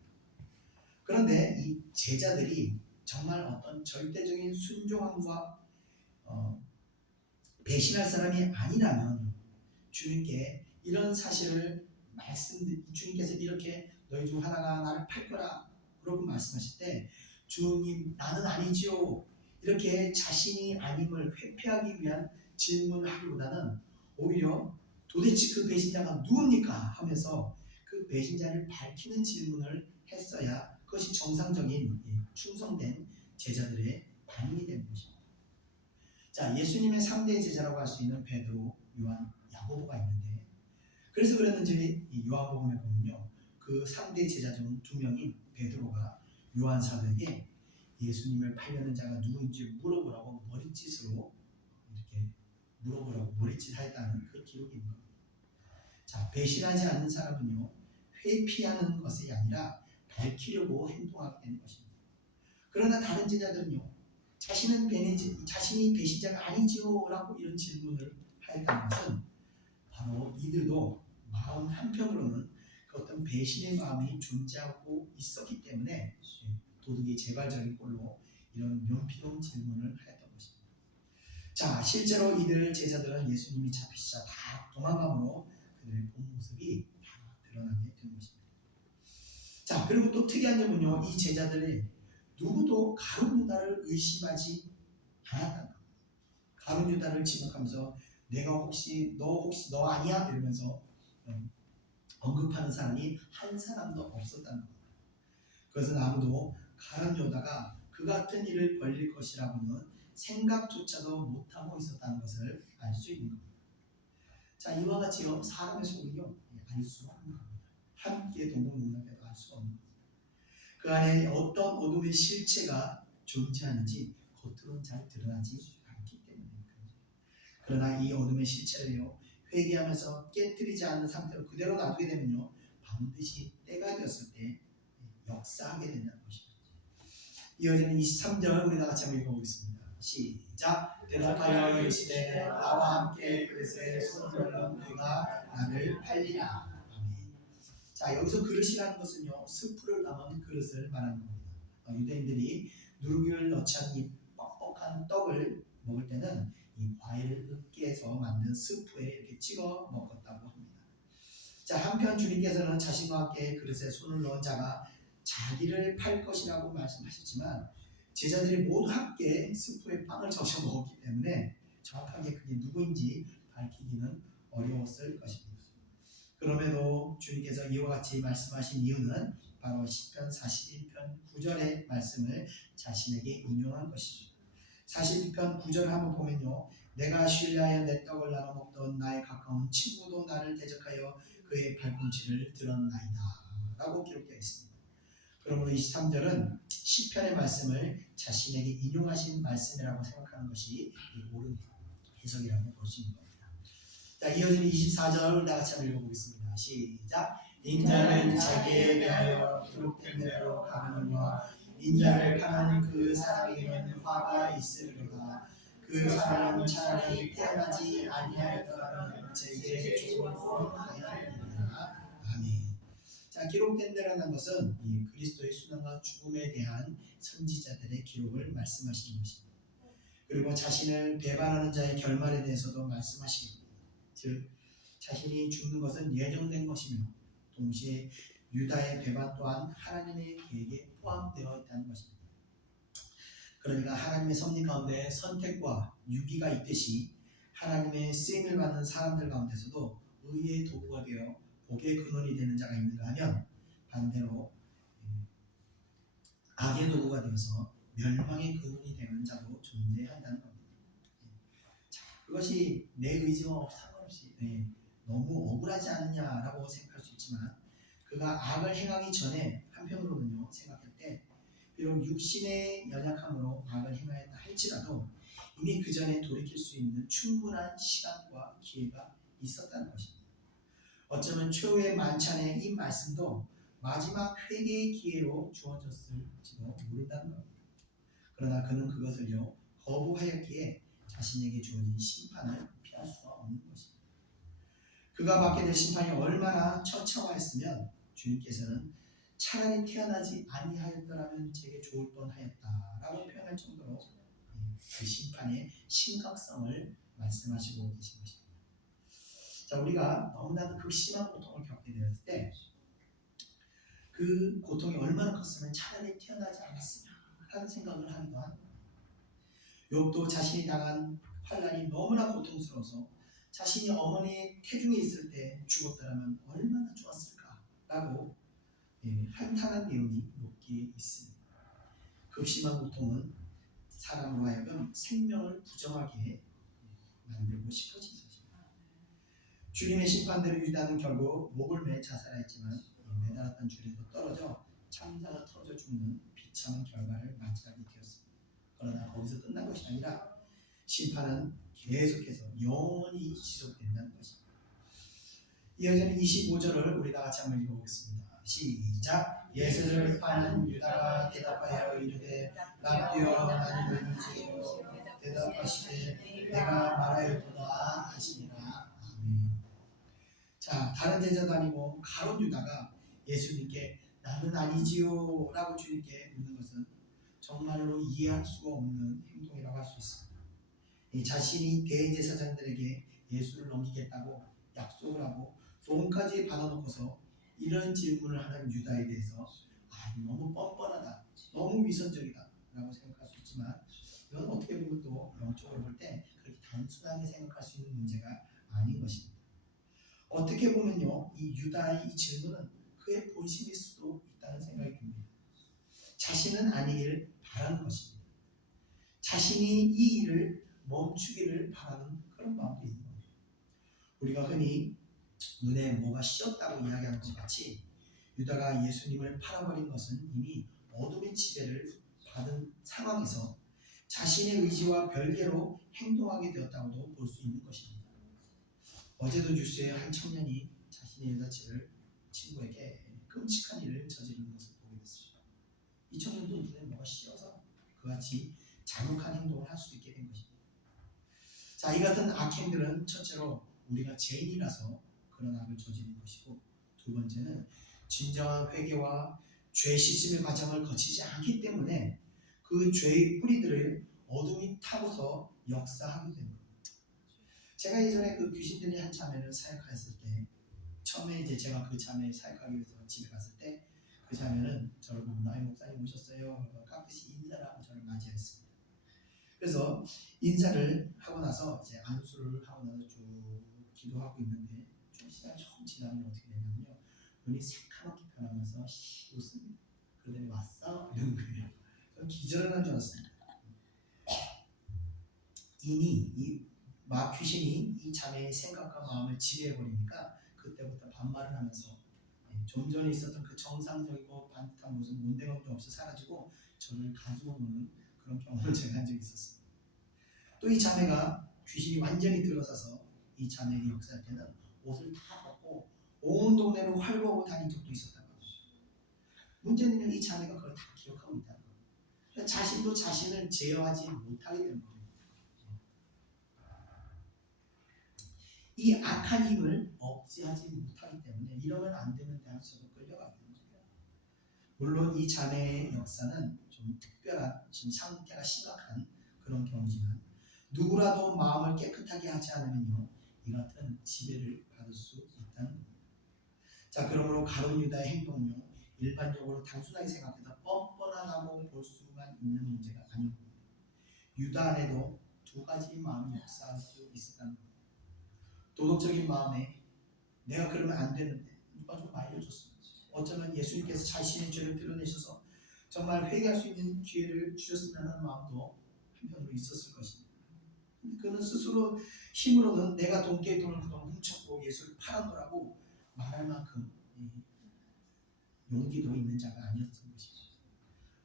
그런데 이 제자들이 정말 어떤 절대적인 순종함과 배신할 사람이 아니라면 주님께 이런 사실을 주님께서 이렇게 너희 중 하나가 나를 팔 거라 그러고 말씀하실 때 주님 나는 아니지요 이렇게 자신이 아님을 회피하기 위한 질문을 하기보다는 오히려 도대체 그 배신자가 누굽니까 하면서 그 배신자를 밝히는 질문을 했어야 그것이 정상적인 충성된 제자들의 반응이 되는 것입니다. 자, 예수님의 3대 제자라고 할 수 있는 베드로, 요한, 야고보가 있는데 그래서 그랬는지 이 요한복음에 보면요. 그 3대 제자 중 2명인 베드로가 요한 사도에게 예수님을 팔려는 자가 누구인지 물어보라고 머리짓으로 이렇게 물어보라고 머리짓하였다는 그 기록이 있는 겁니다. 자, 배신하지 않는 사람은요. 회피하는 것이 아니라 밝히려고 행동하게 되는 것입니다. 그러나 다른 제자들은요. 자신이 배신자가 아니지요 라고 이런 질문을 하였다는 것은 바로 이들도 마음 한편으로는 그 어떤 배신의 마음이 존재하고 있었기 때문에 도둑이 재발적인 꼴로 이런 명피로운 질문을 하였던 것입니다. 자, 실제로 이들 제자들은 예수님이 잡히시자 다 도망감으로 그들의 본 모습이 다 드러나게 된 것입니다. 자, 그리고 또 특이한 점은요, 이 제자들의 누구도 가룟 유다를 의심하지 않았다는 겁니다. 가룟 유다를 지목하면서 내가 너 아니야? 이러면서 언급하는 사람이 한 사람도 없었다는 겁니다. 그것은 아무도 가룟 유다가 그 같은 일을 벌릴 것이라고는 생각조차도 못하고 있었다는 것을 알 수 있는 겁니다. 자, 이와 같이요 사람의 속은요 알 수 없는 겁니다. 함께 동공농락해도 알 수 없는 겁니다. 그 안에 어떤 어둠의 실체가 존재하는지 겉으로는 잘 드러나지 않기 때문입니다. 그러나 이 어둠의 실체를요 회개하면서 깨뜨리지 않는 상태로 그대로 놔두게 되면요 반드시 때가 되었을 때 역사하게 된다는 것입니다. 이어지는 23절 우리 다 같이 한번 읽어보겠습니다. 시작. 대답하여 이르시되 나와 함께 그릇에 손을 넣은 그가 나를 팔리라. 아멘. 자, 여기서 그릇이라는 것은요 스프를 담은 그릇을 말하는 겁니다. 유대인들이 누룩을 넣지 않은 이 뻑뻑한 떡을 먹을 때는 이 과일을 으깨서 만든 스프에 이렇게 찍어 먹었다고 합니다. 자, 한편 주님께서는 자신과 함께 그릇에 손을 넣은 자가 자기를 팔 것이라고 말씀하셨지만 제자들이 모두 함께 스프에 빵을 적셔 먹었기 때문에 정확하게 그게 누구인지 밝히기는 어려웠을 것입니다. 그럼에도 주님께서 이와 같이 말씀하신 이유는 바로 시편 41편 9절의 말씀을 자신에게 인용한 것입니다. 41편 9절을 한번 보면요. 내가 신뢰하여 내 떡을 나눠 먹던 나의 가까운 친구도 나를 대적하여 그의 발꿈치를 들었나이다 라고 기록되어 있습니다. 그러므로 23절은 시편의 말씀을 자신에게 인용하신 말씀이라고 생각하는 것이 옳은 해석이라고 볼 수 있는 겁니다. 자, 이어지는 24절을 다 같이 한번 읽어보겠습니다. 시작. 인자는 자기에 대하여 기록된 대로 가느니와 인자를 파는 그 사람에게는 화가 있으리로다. 그 사람은 차라리 태어나지 아니하였더라면 제게 좋은 꼴 아니하리라. 아멘. 자, 기록된 대로라는 것은 이 그리스도의 순환과 죽음에 대한 선지자들의 기록을 말씀하시는 것입니다. 그리고 자신을 배반하는 자의 결말에 대해서도 말씀하시고, 즉 자신이 죽는 것은 예정된 것이며 동시에 유다의 배반 또한 하나님의 계획에 포함되어 있다는 것입니다. 그러니까 하나님의 섭리 가운데 선택과 유기가 있듯이 하나님의 쓰임을 받는 사람들 가운데서도 의의 도구가 되어 복의 근원이 되는 자가 있는가 하면 반대로 악의 도구가 되어서 멸망의 근원이 되는 자도 존재한다는 겁니다. 자, 그것이 내 의지와 상관없이 너무 억울하지 않느냐라고 생각할 수 있지만 그가 악을 행하기 전에 한편으로는요 생각할 때 비록 육신의 연약함으로 악을 행하였다 할지라도 이미 그 전에 돌이킬 수 있는 충분한 시간과 기회가 있었다는 것입니다. 어쩌면 최후의 만찬의 이 말씀도 마지막 회개의 기회로 주어졌을지도 모른다는 겁니다. 그러나 그는 그것을요 거부하였기에 자신에게 주어진 심판을 피할 수가 없는 것입니다. 그가 받게 될 심판이 얼마나 처참하였으면 주님께서는 차라리 태어나지 아니하였더라면 제게 좋을 뻔하였다라고 표현할 정도로 그 심판의 심각성을 말씀하시고 계신 것입니다. 자, 우리가 너무나도 극심한 고통을 겪게 되었을 때 그 고통이 얼마나 컸으면 차라리 태어나지 않았으면 하는 생각을 하기도 합니다. 욥도 자신이 당한 환난이 너무나 고통스러워서 자신이 어머니의 태중에 있을 때 죽었더라면 얼마나 좋았을까라고 한탄한 내용이 욥기에 있습니다. 극심한 고통은 사람으로 하여금 생명을 부정하게 만들고 싶어진 것입니다. 주님의 심판대로 유다는 결국 목을 매 자살했지만 매달았던 줄에서 떨어져 창자가 터져 죽는 비참한 결과를 맞이하게 되었습니다. 그러나 거기서 끝난 것이 아니라 심판은 계속해서 영원히 지속된다는 것입니다. 이어지는 25절을 우리 다 같이 한번 읽어보겠습니다. 시작. 예수를 파는 유다가 대답하여 이르되 납되어 나는 누구지요? 대답하시되 내가 말하였도다 하시니라. 아멘. 자, 다른 제자도 아니고 가룟 유다가 예수님께 나는 아니지요 라고 주님께 묻는 것은 정말로 이해할 수가 없는 행동이라고 할 수 있습니다. 자신이 대제사장들에게 예수를 넘기겠다고 약속을 하고 돈까지 받아놓고서 이런 질문을 하는 유다에 대해서 너무 뻔뻔하다, 너무 위선적이다 라고 생각할 수 있지만 이건 어떻게 보면 또 영적으로 볼 때 그렇게 단순하게 생각할 수 있는 문제가 아닌 것입니다. 어떻게 보면요, 이 유다의 이 질문은 그의 본심일 수도 있다는 생각이 듭니다. 자신은 아니기를 바라는 것입니다. 자신이 이 일을 멈추기를 바라는 그런 마음도 있는 겁니다. 우리가 흔히 눈에 뭐가 씌었다고 이야기하는 것 같이 유다가 예수님을 팔아버린 것은 이미 어둠의 지배를 받은 상황에서 자신의 의지와 별개로 행동하게 되었다고도 볼 수 있는 것입니다. 어제도 뉴스에 한 청년이 자신의 여자친구에게 끔찍한 일을 저지르는 것을 보게 됐습니다. 이 청년도 눈에 뭐가 씌어서 그같이 잔혹한 행동을 할 수 있게 된 것입니다. 자, 이 같은 악행들은 첫째로 우리가 죄인이라서 그런 악을 저지른 것이고, 두 번째는 진정한 회개와 죄 씻음의 과정을 거치지 않기 때문에 그 죄의 뿌리들을 어둠이 타고서 역사하게 된 겁니다. 제가 예전에 그 귀신들이 한 자매를 사역했을 때, 처음에 이제 제가 그 자매를 사역하기 위해서 집에 갔을 때 그 자매는 저를 보고 나의 목사님 오셨어요. 깍듯이 인사를 하고 저를 맞이했습니다. 그래서 인사를 하고 나서 이제 안수를 하고 나서 쭉 기도하고 있는데 좀 시간이 조금 지나면 어떻게 되냐면요, 눈이 새카맣게 변하면서 웃습니다. 그러더니 왔어? 이러는 거예요. 저는 기절을 한 줄 알았습니다. 이미 이 귀신이 이 자매의 생각과 마음을 지배해버리니까 그때부터 반말을 하면서 좀 전에 있었던 그 정상적이고 반듯한 모습 문대감도 없이 사라지고 저를 가지고 노는 그런 경험을 제가 한 적이 있었습니다. 또 이 자매가 귀신이 완전히 들어서서 이 자매에게 역사할 때는 옷을 다 벗고 온 동네로 활보하고 다닌 적도 있었다고 합니다. 문제는 이 자매가 그걸 다 기억하고 있다는 거예요. 자신도 자신을 제어하지 못하게 되는 거예요. 이 악한 힘을 억제하지 못하기 때문에 이러면 안 되는데 하면서도 끌려가게 됩니다. 물론 이 자매의 역사는 좀 특별한, 지금 상태가 심각한 그런 경우지만 누구라도 마음을 깨끗하게 하지 않으면요, 이 같은 지배를 받을 수 있다는 겁니다. 자, 그러므로 가룟 유다의 행동은요, 일반적으로 단순하게 생각해서 뻔뻔하다고 볼 수만 있는 문제가 아닙니다. 유다 안에도 두 가지 마음이 역사할 수 있었다는 겁니다. 도덕적인 마음에 내가 그러면 안 되는데 누가 좀 알려줬으면, 어쩌면 예수님께서 자신의 죄를 드러내셔서 정말 회개할 수 있는 기회를 주셨으면 하는 마음도 한편으로 있었을 것입니다. 근데 그는 스스로 힘으로는 내가 돈깨의 돈을 그동안 훔쳤고 예수를 팔은 거라고 말할 만큼 용기도 있는 자가 아니었던 것입니다.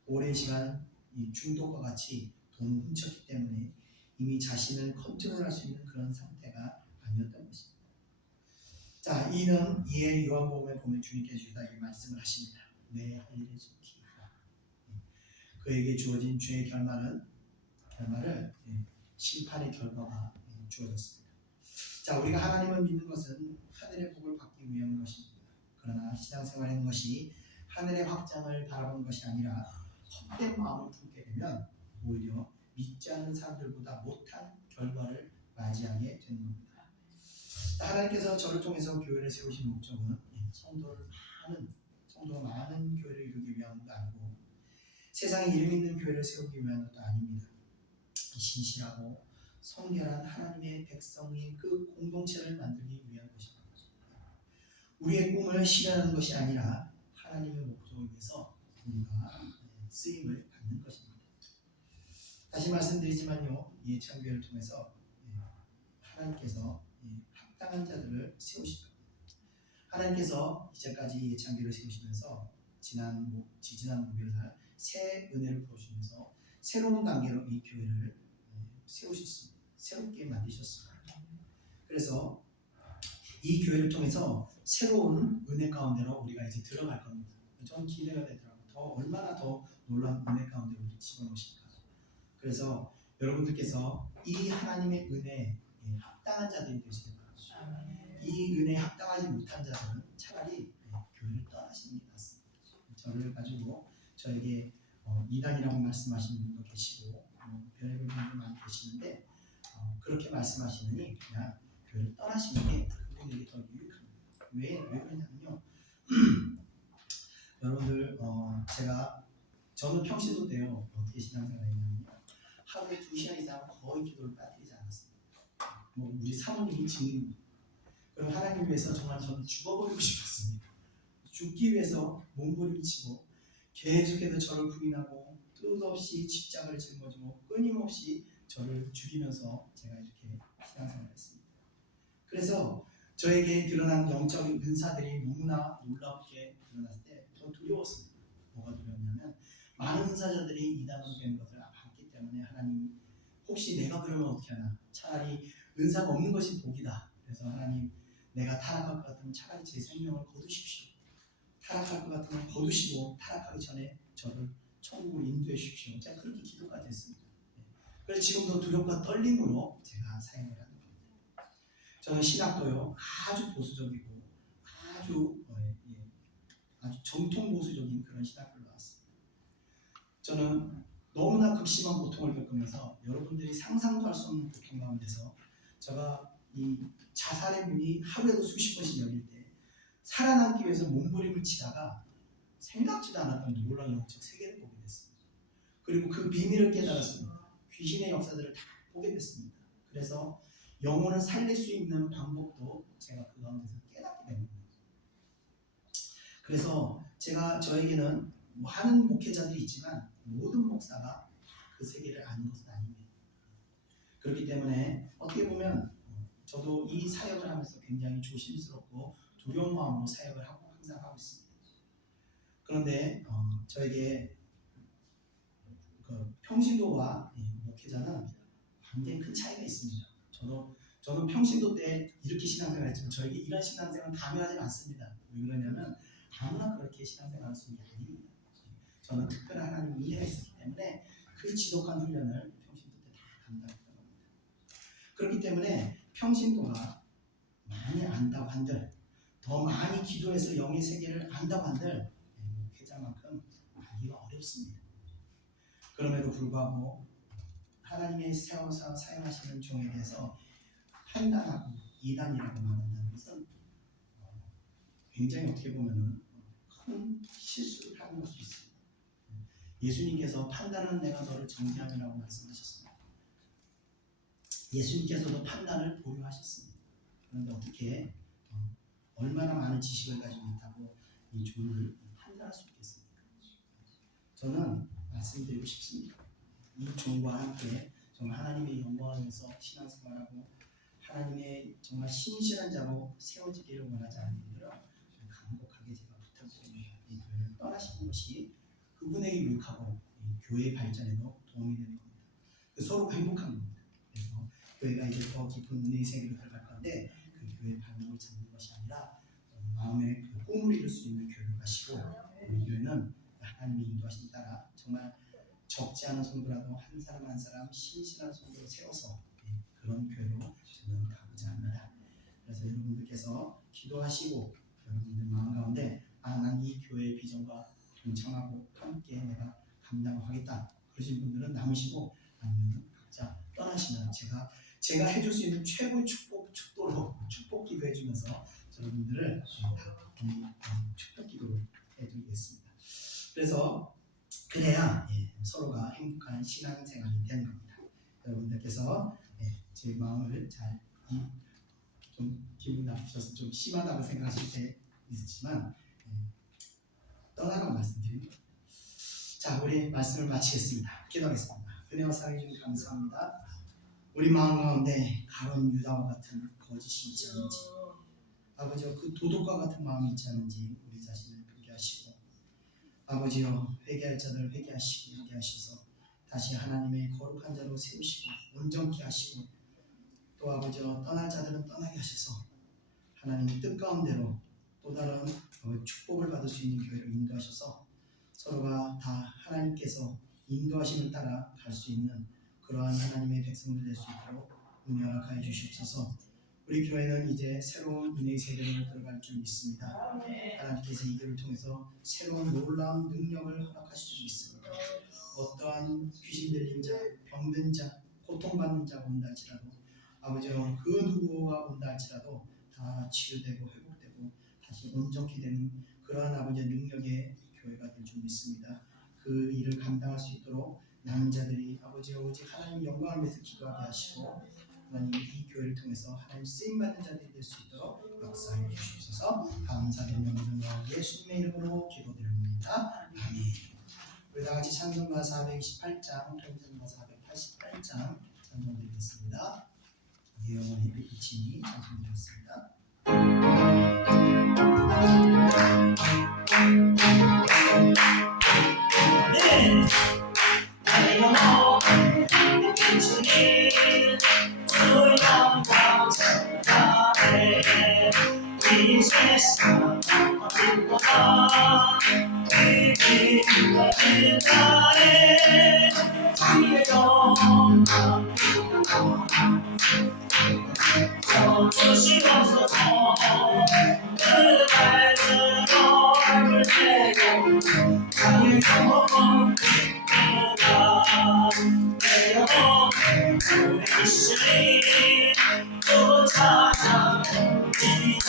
오랜 시간 이 중독과 같이 돈을 훔쳤기 때문에 이미 자신을 컨트롤할 수 있는 그런 상태가 아니었던 것입니다. 자, 이는 이에 요한복음에 보면 주님께서 유다에게 말씀을 하십니다. 내 할 일에 속히 하라. 그에게 주어진 죄의 결말을 심판의 결과가 주어졌습니다. 자, 우리가 하나님을 믿는 것은 하늘의 복을 받기 위한 것입니다. 그러나 신앙생활하는 것이 하늘의 확장을 바라보는 것이 아니라 헛된 마음을 품게 되면 오히려 믿지 않는 사람들보다 못한 결과를 맞이하게 되는 겁니다. 하나님께서 저를 통해서 교회를 세우신 목적은 성도가 많은 교회를 이루기 위한 것도 아니고 세상에 이름 있는 교회를 세우기 위한 것도 아닙니다. 신실하고 성결한 하나님의 백성의 그 공동체를 만들기 위한 것입니다. 우리의 꿈을 실현하는 것이 아니라 하나님의 목적을 위해서 우리가 쓰임을 받는 것입니다. 다시 말씀드리지만요, 예찬교회를 통해서 하나님께서 합당한 자들을 세우실 겁니다. 하나님께서 이제까지 예찬교회를 세우시면서 지난 목요일날 새 은혜를 부어주시면서 새로운 단계로 이 교회를 세우셨습니다. 새롭게 만드셨습니다. 그래서 이 교회를 통해서 새로운 은혜 가운데로 우리가 이제 들어갈 겁니다. 저는 기대가 되더라고요. 얼마나 더 놀라운 은혜 가운데로 우리 집어넣으실까. 그래서 여러분들께서 이 하나님의 은혜에 합당한 자들이 되시길 바랍니다. 이 은혜에 합당하지 못한 자들은 차라리 교회를 떠나시는 게 낫습니다. 저를 가지고 저에게 이단이라고 말씀하시는 분도 계시고 별의별 분도 많이 계시는데 그렇게 말씀하시느니 그냥 교회를 떠나시는 게 그분에게 더 유익합니다. 왜 그러냐면요. 여러분들 저는 평신도 때요 어떻게 신앙생활을 했냐면요. 하루에 2시간 이상 거의 기도를 빠뜨리지 않았습니다. 우리 사모님이 증인입니다. 그럼 하나님 위해서 정말 저는 죽어버리고 싶었습니다. 죽기 위해서 몸부림치고 계속해서 저를 부인하고 뜻없이 집착을 짊어지고 끊임없이 저를 죽이면서 제가 이렇게 신앙생활을 했습니다. 그래서 저에게 드러난 영적인 은사들이 너무나 놀랍게 드러났을 때 더 두려웠습니다. 뭐가 두려웠냐면 많은 은사자들이 이단으로 되는 것을 봤기 때문에 하나님 혹시 내가 그러면 어떻게 하나 차라리 은사가 없는 것이 복이다. 그래서 하나님 내가 타락할 것 같으면 차라리 제 생명을 거두십시오. 타락할 것 같으면 거두시고 타락하기 전에 저를 천국으로 인도해 주십시오. 제가 그렇게 기도까지 했습니다. 그래서 지금도 두렵과 떨림으로 제가 사역을 하는 겁니다. 저는 신학도요 아주 보수적이고 아주 정통 보수적인 그런 신학교를 나왔습니다. 저는 너무나 극심한 고통을 겪으면서 여러분들이 상상도 할 수 없는 고통 가운데서 제가 이 자살의 문이 하루에도 수십 번씩 열릴 때 살아남기 위해서 몸부림을 치다가 생각지도 않았던 놀라운 영적 세계를 보게 됐습니다. 그리고 그 비밀을 깨달았습니다. 귀신의 역사들을 다 보게 됐습니다. 그래서 영혼을 살릴 수 있는 방법도 제가 그 가운데서 깨닫게 됩니다. 그래서 저에게는 많은 목회자들이 있지만 모든 목사가 그 세계를 아는 것은 아닙니다. 그렇기 때문에 어떻게 보면 저도 이 사역을 하면서 굉장히 조심스럽고 두려운 마음으로 사역을 항상 하고 있습니다. 그런데 저에게 그 평신도와 목회자는 굉장히 큰 차이가 있습니다. 저는 평신도 때 이렇게 신앙생활 했지만 저에게 이런 신앙생활은 감행하지 않습니다. 왜 그러냐면 아무나 그렇게 신앙생활할 수 있는 게 아닙니다. 저는 특별한 하나님의 은혜가 있었기 때문에 그 지독한 훈련을 평신도 때 다 감당했던 겁니다. 그렇기 때문에 평신도가 많이 안다고 한들 더 많이 기도해서 영의 세계를 안다고 한들 목회자만큼 알기가 어렵습니다. 그럼에도 불구하고 하나님의 세워서 사용하시는 종에 대해서 판단하고 이단이라고 말한다는 것은 굉장히 어떻게 보면 큰 실수를 하는 것도 있습니다. 예수님께서 판단은 내가 너를 정죄함이라고 말씀하셨습니다. 예수님께서도 판단을 보류하셨습니다. 그런데 어떻게 얼마나 많은 지식을 가지고 있다고 이 종을 판단할 수 있겠습니까? 저는 말씀드리고 싶습니다. 이 종과 함께 정말 하나님의 영광을 위해서 신앙생활하고 하나님의 정말 신실한 자로 세워지기를 원하지 않는 분들은 간곡하게 제가 부탁드립니다. 이 교회를 떠나시는 것이 그 그분에게 유익하고 교회 발전에도 도움이 되는 겁니다. 서로 행복한 겁니다. 그래서 교회가 이제 더 깊은 은혜의 세계로 들어갈 건데 그 교회 발목을 잡는 것이 아니라 마음의 그 꿈을 이룰 수 있는 교회로 가시고 우리 교회는 하나님의 인도하심 따라 정말 적지 않은 성도라도 한 사람 한 사람 신실한 성도로 세워서 그런 교회로 저는 가고자 합니다. 그래서 여러분들께서 기도하시고 여러분들 마음 가운데 난 이 교회의 비전과 동참하고 함께 내가 감당을 하겠다 그러신 분들은 남으시고 아니면 각자 떠나시면 제가 해줄 수 있는 최고의 축도로 축복 기도해 주면서 여러분들을 축복 기도를 해드리겠습니다. 그래서 그래야 서로가 행복한 신앙생활이 되는 겁니다. 여러분들께서 제 마음을 좀 기분 나쁘셔서 좀 심하다고 생각하실 때 있지만 떠나라고 말씀드립니다. 자, 우리 말씀을 마치겠습니다. 기도하겠습니다. 은혜와 사랑해 주셔서 감사합니다. 우리 마음 가운데 가론 유다와 같은 거짓이 있지 않은지, 아버지여 그 도둑과 같은 마음이 있지 않은지 우리 자신을 보게 하시고, 아버지여 회개할 자들을 회개하시게 하셔서 다시 하나님의 거룩한 자로 세우시고 온전케 하시고, 또 아버지여 떠날 자들은 떠나게 하셔서 하나님의 뜻 가운데로 또 다른 축복을 받을 수 있는 교회를 인도하셔서 서로가 다 하나님께서 인도하심을 따라 갈 수 있는 그러한 하나님의 백성들 될 수 있도록 은혜 허락하여 주시옵소서. 우리 교회는 이제 새로운 은혜의 세계로 들어갈 줄 믿습니다. 하나님께서 이 교회를 통해서 새로운 놀라운 능력을 허락하실 줄 믿습니다. 어떠한 귀신 들린 자, 병든 자, 고통받는 자가 온다 할지라도 아버지여 그 누구가 온다 할지라도 다 치유되고 회복되고 다시 온전케 되는 그러한 아버지의 능력의 교회가 될 줄 믿습니다. 그 일을 감당할 수 있도록 남은 자들이 아버지여 오직 하나님 영광을 위해서 기도하게 하시고 하나님 이 교회를 통해서 하나님 쓰임받는 자들이 될 수 있도록 역사해 주시옵소서. 감사드리며 예수님의 이름으로 기도드립니다. 아멘. 우리 다 같이 찬송가 428장, 찬송가 488장 찬송드리겠습니다. 영원히 빛이니 찬송드리겠습니다. 네, 내 영혼이 비추니 주 영광 전하네. 이 세상 어디보다 빛나는 나의 주의 영광 주시옵소서. 그 밝은 얼굴 내고 나의 영혼 빛나 내 영혼 오래 있으니 또 찾아옵니다.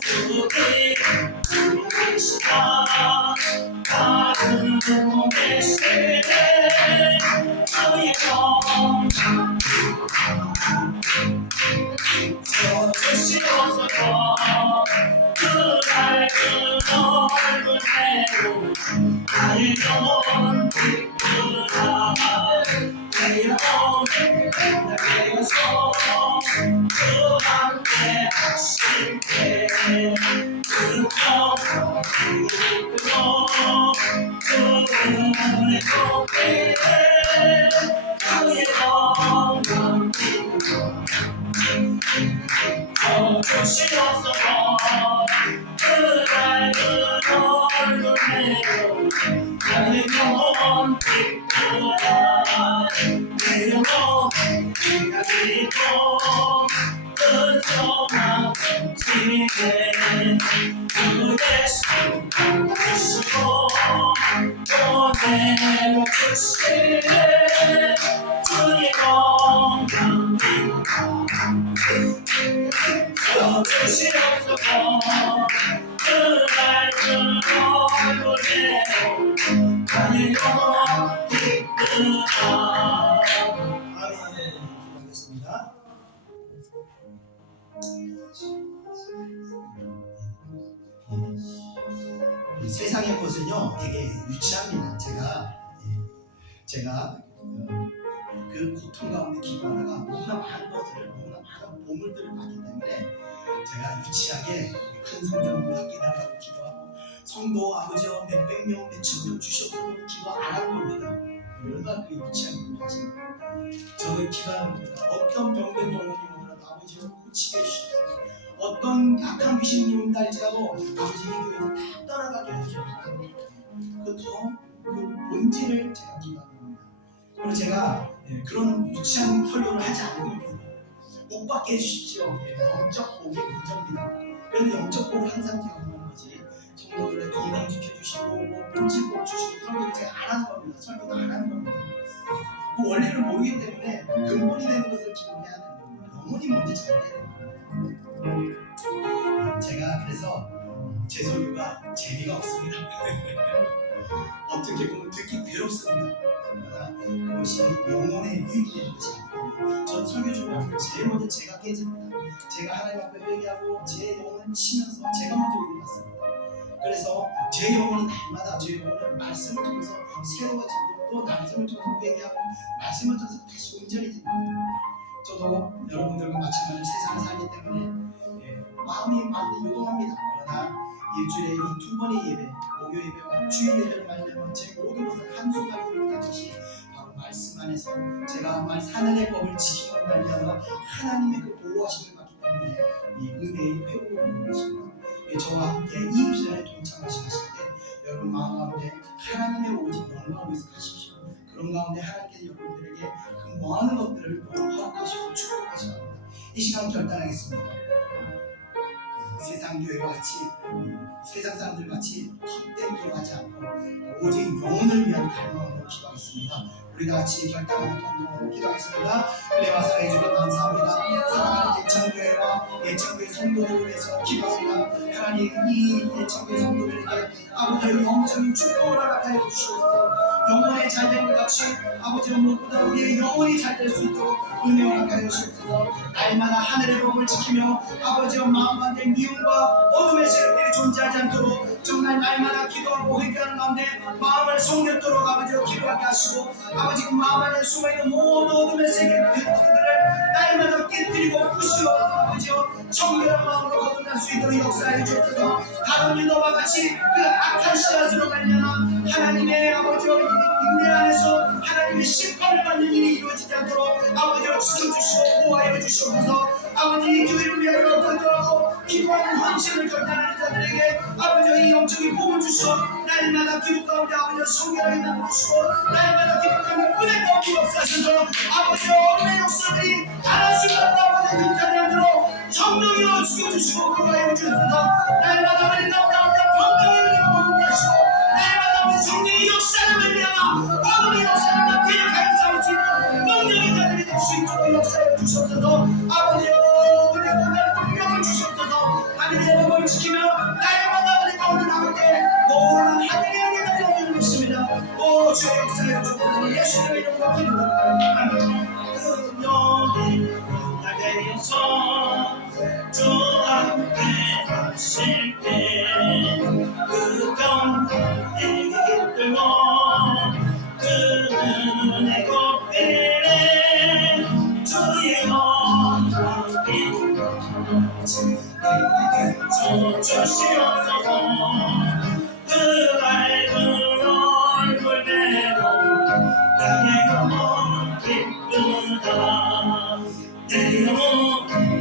주께 계시다 다른 몸에 쓰네 주의 영광 주시옵소서. 그 밝은 얼굴 내고 나의 영혼 기쁘다. 내 영혼 나게 하소 주 함께 하실 때 그 영혼 기쁘고 그 은혜 높이 나의 영혼 기쁘고 주시옵소서. 그 밝은 얼굴 내고 나의 영혼 기쁘다. 내 영혼 네가 있고 큰 소망 지네 주 예수 주시고 또 내려 주시네 주의 영광 주시옵소서. 그 밝은 얼굴 내고 나의 영혼 기쁘다. 아멘. 기도하겠습니다. 이 세상의 것은요 되게 유치합니다. 제가 그 고통 가운데 기도하다가 너무나 많은 것들을 너무나 많은 보물들을 받기 때문에 제가 유치하게 큰 성전을 밖에 나가고 기도하고 성도 아버지와 몇백 명 몇천 명 시간입니다. 어떤 병든 영혼이 오더라도 아버지를 고치게 해주시옵소서. 어떤 악한 귀신이 온다 할지라도 아버지 이 교회에서 다 떠나가게 해주시옵소서. 그 본질을 제가 기도합니다. 그리고 제가 그런 유치한 설교를 하지 않고 복 받게 해주십시오. 영적 복이 문제입니다. 그래서 영적 복을 항상 제가 하는 거지. 성도들의 건강 지켜주시고 뭐 물질복 주시고 그런 걸 제가 안 하는 겁니다. 설교도 안 하는 겁니다. 그 원리를 모르기 때문에 근본이 되는 것을 기도해야 되는 겁니다. 영혼이 뭔지 잘 해야 되는 겁니다. 제가 그래서 제 설교가 재미가 없습니다. 어떻게 보면 듣기 괴롭습니다. 그러나 그것이 영혼의 유익이 되는 것이 아닙니다. 저는 설교 준비하면 제일 먼저 제가 깨집니다. 제가 하나님 앞에 회개하고 제 영혼을 치면서 제가 먼저 위로를 받습니다. 그래서 제 영혼이 날마다 제 영혼을 말씀을 통해서 새로워지고 또 말씀을 통해서 회개하고 말씀을 통해서 다시 온전해집니다. 저도 여러분들과 마찬가지로 세상을 살기 때문에 마음이 많이 요동합니다. 그러나 일주일에 이 두 번의 예배, 목요 예배와 주일 예배를 말하면 제 모든 것을 한순간에 이루는 것이 바로 말씀 안에서 제가 하늘의 법을 지키고 말미암아 하나님의 그 보호하심을 받기 때문에 이 은혜의 회복을 하는 것입니다. 저와 함께 이 비전에 동참하실 때 여러분 마음 가운데 하나님의 오직 영광을 위해서 가십시오. 그런 가운데 하나님께서 여러분들에게 그 모아는 것들을 허락하시고 축복하시기 바랍니다. 이 시간 결단하겠습니다. 세상 교회와 같이 세상 사람들 같이 헛된 기도하지 않고 오직 영혼을 위한 갈망으로 기도하겠습니다. 우리 다 같이 결단하는 통로로 기도하겠습니다. 은혜와 사랑해 주님 감사합니다. 사랑하는 예천교회와 예천교회 성도들을 위해서 기도합니다. 하나님 이 예천교회 성도들에게 아버지의 영적인 축복을 허락하여 주시옵소서. 영혼이 잘된 것 같이 아버지의 무엇보다 우리의 영혼이 잘 될 수 있도록 은혜 허락하여 주시옵소서. 날마다 하늘의 법을 지키며 아버지의 마음 가운데 미움과 어둠의 세력들이 존재하지 않도록 정말 날마다 기도하고 회개하는 가운데 마음을 성령도록 아버지여 기도하게 하시고 아버지 그 마음 안에 숨어있는 모든 어둠의 세력들을 날마다 깨뜨리고 부수어 아버지여 정결한 마음으로 거듭날 수 있도록 역사해 주옵소서. 다른 유다와 같이 그 악한 씨앗으로 말미암아 하나님의 아버지여 인내 안에서 하나님의 심판을 받는 일이 이루어지지 않도록 아버지여 지켜주시고 보호하여 주시옵소서. 아버지 이 교회를 위하여 건설하고 기도하는 헌신을 결단하는 자들에게 아버지여 이 영적인 복을 주시고 날마다 기도 가운데 아버지여 성결하게 만들어주시고 날마다 기도 가운데 은혜 가운데 역사하셔서 아버지여 어둠의 역사들이 하나씩마다 아버지 그 자리 안으로 성령이여 죽여주시고 보호하여 주옵소서. 날마다 하나님 가운데 평강의 은혜가 머물게 하시고 날마다 아버지 성령의 역사를 말미암아 어둠의 역사를 다 대적하여 싸울 수 있는 능력의 자들이 될 수 있도록 역사해 주시옵소서. 아버지여 은혜가 오늘 능력을 주시옵소서. 하늘의 법을 지키며 날마다 은혜가 오늘 나오게 놀란 하늘의 은혜가 되어주는 것입니다. 오 주의 역사해 주옵소서. 예수님의 이름으로 기도합니다. 은연히 나게 여서 주 앞에 하실 때그 병에게 깃들고 그 은혜 곱비네 주의 영광이 주시옵소서. 그 밝은 얼굴대로 나의 영혼 기쁘다. 내 영혼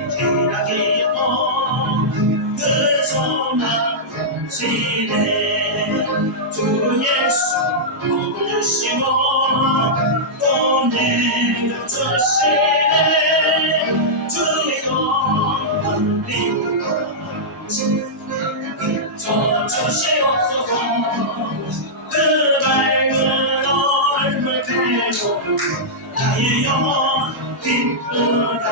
기나기고 그 소망 지네. 주 예수 복을 주시고 또 내려주시네. 주의 영혼 저 주시옵소서. 그 밝은 얼굴 대고 나의 영혼 기쁘다.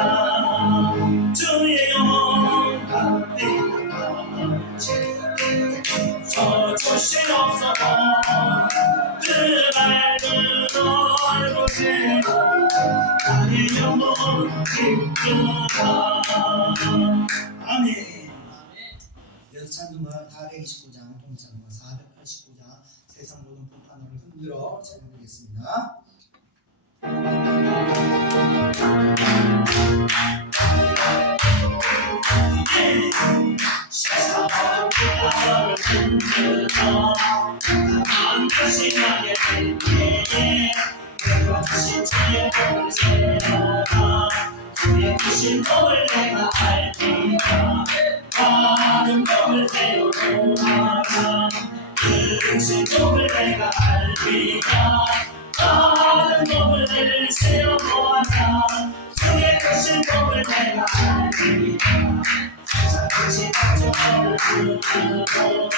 주의 영혼 기쁘다. 저 주시옵소서. 그 밝은 얼굴 대고 나의 영혼 기쁘다. 아멘. 여섯 찬송가 429장 통찬송가 489장 세상 모든 불판을 흔들어 찬양하겠습니다. 세상 모든 불판을 흔들어 한 가지 나의 때에 주신 주의 복을 세워라 주의 주신 복을 내가 알리라 받은 복을 세워라 주신 복을 내가 알리라 받은 복을 세워보아라 주의 주신 복을 내가 알리라 세상 가져오는 주고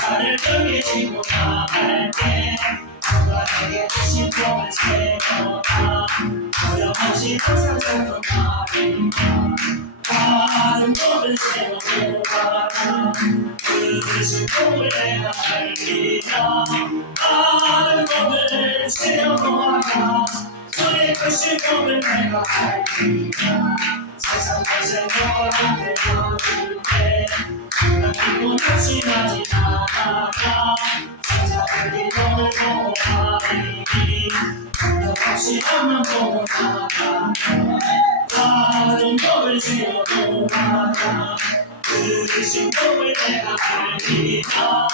나를 등에 지고 나갈 때 누가 내게 주신 복을 세워라 어려움없이 항상 찾고 나리라 받은 복을 세워보아라 그 주신 복을 내가 알리라 받은 복을 세워보아라 주의 주신 복을 내가 알리라 세상 고생을 안 되어줄 때 나 기쁨 없이 나지 않아가 세상을 이동을 보고 가리니 없이 앞만 보고 나가 받은 복을 세워보아라 그 주신 복을 내가 알리라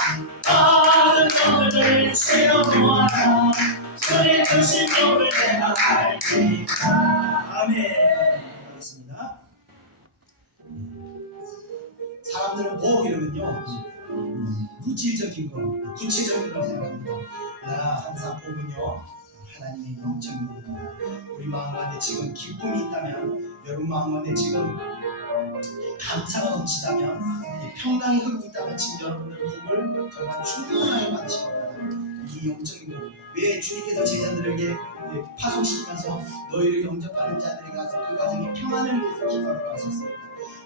받은 복을 세워보아라 주의 주신 복을 내가 알리라 아멘. 하겠습니다. 사람들은 복 이러면요 물질적인 거, 구체적인 걸 생각합니다. 그러나 항상 복은요 하나님의 영적인 복입니다. 우리 마음 가운데 지금 기쁨이 있다면, 여러분 마음 가운데 지금 감사가 넘치다면, 평강이 흐르고 있다면 지금 여러분들 복을 정말 충분하게 받으실 겁니다. 이 영적인 복. 왜 주님께서 제자들에게 파송시키면서 너희를 영접하는 자들이 가서 그 가정의 평안을 위해서 기도하라고 하셨어요.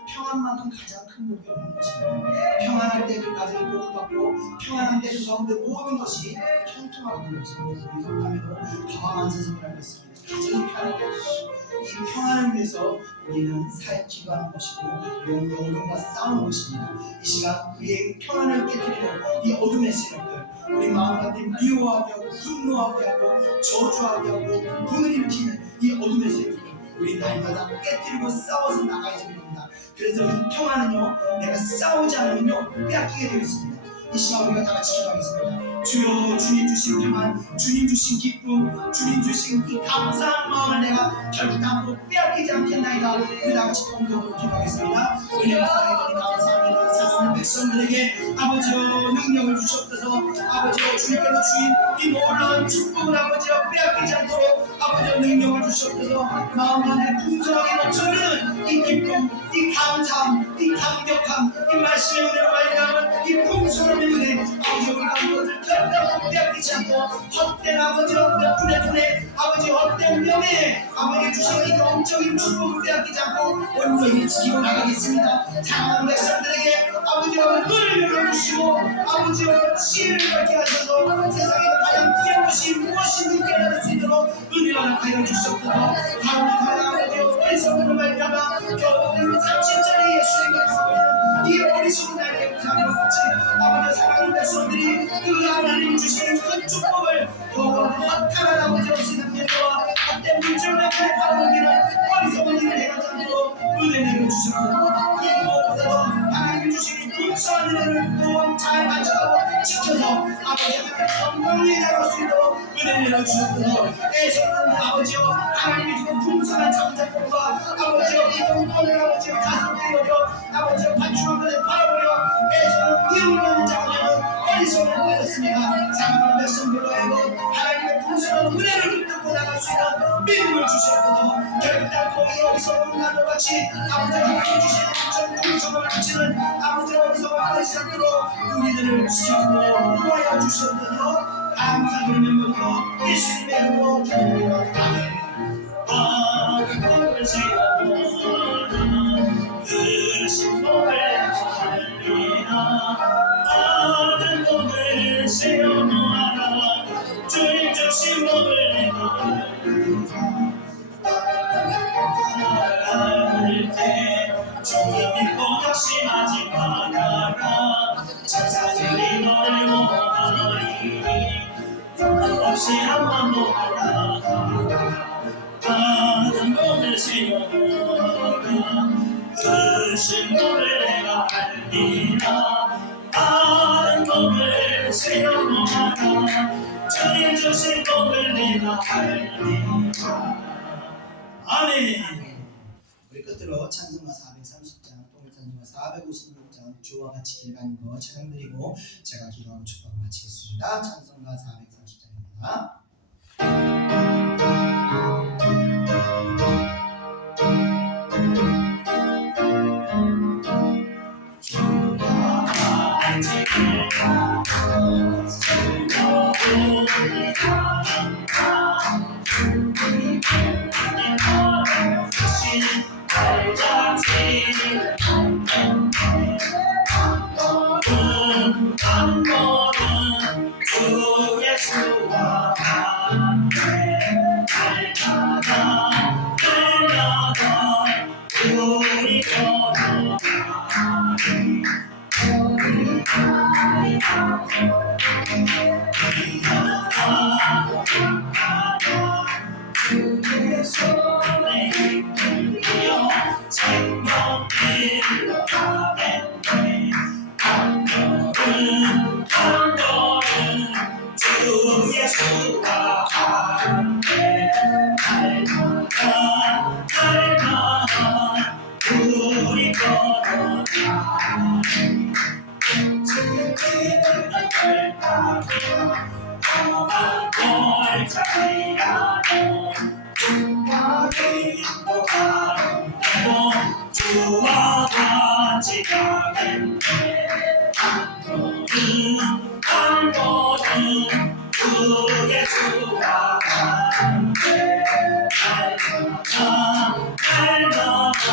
평안만큼 가장 큰 복이 없는 것입니다. 평안할 때 그 가정이 복을 받고, 평안할 때 그 가운데 모든 것이 통통하게 되는 것입니다. 우리 성남에도 다와 만세성을 알고 있습니다. 가정이 편하게 해주시고, 이 평안을 위해서 우리는 사회 기도하는 것이고, 우리는 어둠과 싸우는 것입니다. 이 시간 우리의 평안을 깨뜨리는 이 어둠의 세력들, 우리 마음 가운데 미워하게 하고 분노하게 하고 저주하게 하고 분을 일으키는 이 어둠의 세력들, 우리 날마다 깨뜨리고 싸워서 나가야 됩니다. 그래서 이 평안은요, 내가 싸우지 않으면요 빼앗기게 되겠습니다. 이 시간 우리가 다 같이 기도하겠습니다. 주여, 주님 주신 평안, 주님 주신 기쁨, 주님 주신 이 감사한 마음을 내가 결단으로 빼앗기지 않겠나이다. 우리 다 같이 공동으로 기도하겠습니다. 은혜와 사랑에 감사합니다. 사랑하는 백성들에게 아버지여 능력을 주셨어서, 아버지여 주님께서 주인 이 놀라운 축복을 아버지여 빼앗기지 않도록 아버지여 능력을 주셨어서 마음 가운데 풍성하게 넘쳐흐르는 이 기쁨, 이 감사함, 이 감격함, 이 말씀의 은혜로 말미암은 이 풍성함의 은혜, 아버지 우리가 이것을 결단하고 빼앗기지 않고 헛된 아버지 헛된 분의 아버지 헛된 명예 아버지 주신 이 영적인 축복을 빼앗기지 않고 온전히 지키고 나가겠습니다. 사랑하는 백성들에게 아버지와 눈을 열어주시고 아버지와 지혜를 갖게 하셔서 세상에 가장 귀한 것이 무엇인지 깨달을 수 있도록 은혜를 하여 주시옵소서. 감사하는 아버지와 어리석은 말미암아 겨우 30절의 예수님을 가보는 이 어리석은 날에 감사하지 아버지 사랑하는 백성들이 그 하나님이 주시는 큰 축복을 더욱 헛탈한 아버지와 세상들과 헛된 물질을 바라보기는 어리석은 일을 행하지 않도록 은혜를 주시옵소서. 그 무엇보다도 하나님이 주시는 풍성한 은혜를 또한 잘 가져가고 지켜서 아버지 하나님의 영광을 나갈 수 있도록 은혜를 주시옵소서. 애써는 아버지여 하나님이 주는 풍성한 잠자권과 아버지여 이 영광을 아버지여 가족들이 여겨 아버지여 반출한 것에 바라보려 애써는 이름을 얻는 자가되는 어리석음을 보였습니다. 사랑하는 백성들로 하여금 하나님의 풍성한 은혜를 듣고 나갈 수 있는 믿음을 주시옵소서. 결단코 이 어리석은 나도 같이 아버지 하나님 주시는 전 풍성함을 비치는 아버지 어리석음을 하지 않도록 우리들을 지키고 보호하여 주시옵소서. 감사드리며 모두 예수님의 이름으로 기도합니다. 아멘. 복을 세워보아라 주신 복을 알리라 받은 복을 세워보아라 주님 주신 복을 내가 알리라 때 주님 믿고 낙심하지 말아라 천사들이 너를 모아리니 없이 한번 모아라 받은 복을 세워보아라 주신 복을 내가 알리라 받은 복을 세워보아라 주님 주신 복을 내가 알리라. 아멘. 우리 끝으로 찬송가 430장, 통일찬송가 456장 주와 같이 길 가는 거 찬양드리고 제가 기도하고 축복을 마치겠습니다. 찬송가 430장입니다. 주와 같이 길 가는 즐거운 길 가는 주님의 주신 발자취를 한 걸음 주 예수와 함께 날마다 우리 걸어가리. 주의 손에 이끌려 생명길로 가겠네. 한 걸음 한 걸음 주 예수와 함께 날마다 날마다 우리 걸어가리. 주의 길을 걸어가며 험한 골짜기라도 주와 인도하는데도 주와 같이 가겠네. 한 걸음 한 걸음 주 예수와 함께 날마다 날마다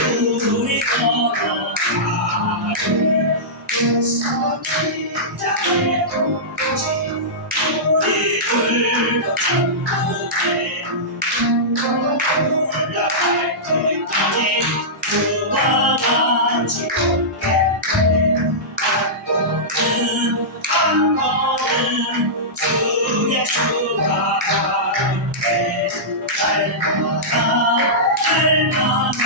우리 걸어가리. 선지자의 복지 우리들도 천국에 올라갈 때까지 주와 같이 걷겠네. 한 걸음 한 걸음 주 예수와 함께 날마다 날마다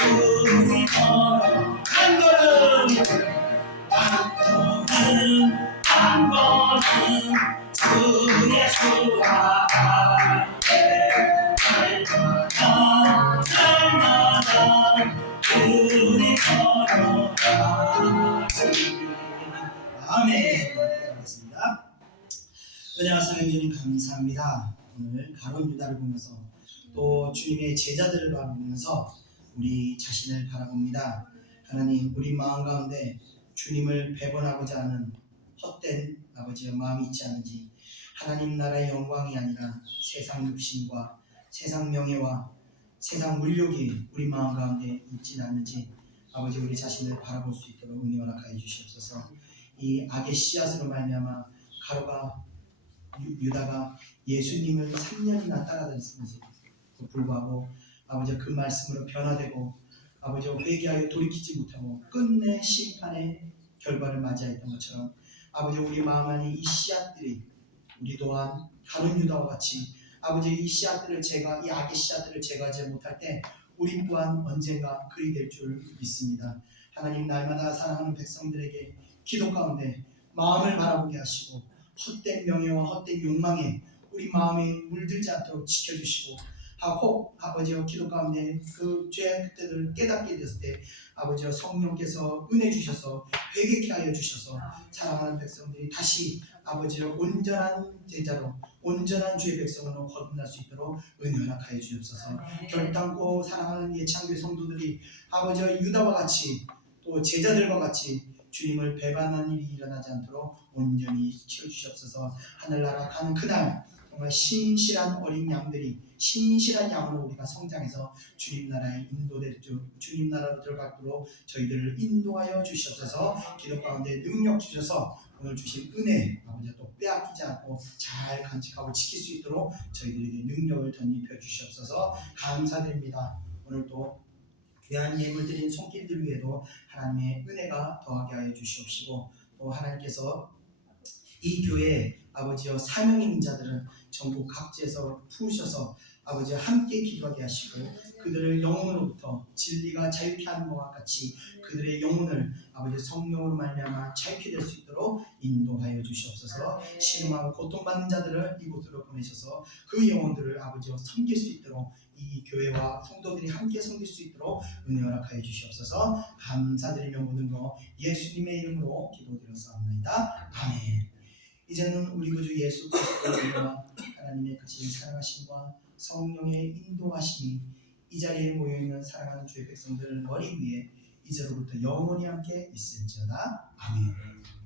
우리 걸어 한 걸음 한 걸음 주 예수와 함께 날마다 날마다 우리 걸어가리. 아멘. 하겠습니다. 은혜와 사랑해 주님 감사합니다. 오늘 가룟 유다를 보면서 또 주님의 제자들을 바라보면서 우리 자신을 바라봅니다. 하나님, 우리 마음 가운데 주님을 배반하고자 하는 헛된 아버지의 마음이 있지 않은지, 하나님 나라의 영광이 아니라 세상 육신과 세상 명예와 세상 물욕이 우리 마음 가운데 있지 않는지 아버지 우리 자신을 바라볼 수 있도록 은혜 허락하여 주시옵소서. 이 악의 씨앗으로 말미암아 가룟과 유다가 예수님을 3년이나 따라다녔음에도 불구하고 아버지 그 말씀으로 변화되고 아버지 회개하여 돌이키지 못하고 끝내 심판의 결과를 맞이했던 것처럼 아버지 우리 마음 안에 이 씨앗들이 우리 또한 가룟 유다와 같이 아버지 이 씨앗들을 이 악의 씨앗들을 제거하지 못할 때 우리 또한 언젠가 그리 될 줄 믿습니다. 하나님, 날마다 사랑하는 백성들에게 기도 가운데 마음을 바라보게 하시고 헛된 명예와 헛된 욕망에 우리 마음이 물들지 않도록 지켜주시고 혹 아버지여 기도 가운데 그 죄의 그때를 깨닫게 되었을 때 아버지여 성령께서 은혜 주셔서 회개케 하여 주셔서 사랑하는 백성들이 다시 아버지여 온전한 제자로 온전한 주의 백성으로 거듭날 수 있도록 은혜 허락하여 주옵소서. 결단코 사랑하는 예창교회 성도들이 아버지여 유다와 같이 또 제자들과 같이 주님을 배반하는 일이 일어나지 않도록 온전히 지켜주시옵소서. 하늘나라 가는 그날 정말 신실한 어린 양들이 신실한 양으로 우리가 성장해서 주님 나라에 주님 나라로 들어가도록 저희들을 인도하여 주시옵소서. 기도 가운데 능력 주셔서 오늘 주신 은혜 아버지 또 빼앗기지 않고 잘 간직하고 지킬 수 있도록 저희들에게 능력을 덧입혀 주시옵소서. 감사드립니다. 오늘도 귀한 예물 드린 손길들 위에도 하나님의 은혜가 더하게 하여 주시옵시고 또 하나님께서 이 교회 아버지여 사명의 인자들은 전국 각지에서 부으셔서 아버지 함께 기도하게 하시고 그들을 영혼으로부터 진리가 자유케 하는 것과 같이 그들의 영혼을 아버지 성령으로 말미암아 자유케 될 수 있도록 인도하여 주시옵소서. 신음하고 고통받는 자들을 이곳으로 보내셔서 그 영혼들을 아버지와 섬길 수 있도록 이 교회와 성도들이 함께 섬길 수 있도록 은혜 허락하여 주시옵소서. 감사드리며 모든 거 예수님의 이름으로 기도드렸사옵나이다. 아멘. 이제는 우리 구주 예수 그리스도의 은혜와 하나님의 크신 사랑하심과 성령의 인도하심이 이 자리에 모여있는 사랑하는 주의 백성들 머리 위에 이제로부터 영원히 함께 있을지어다. 아멘.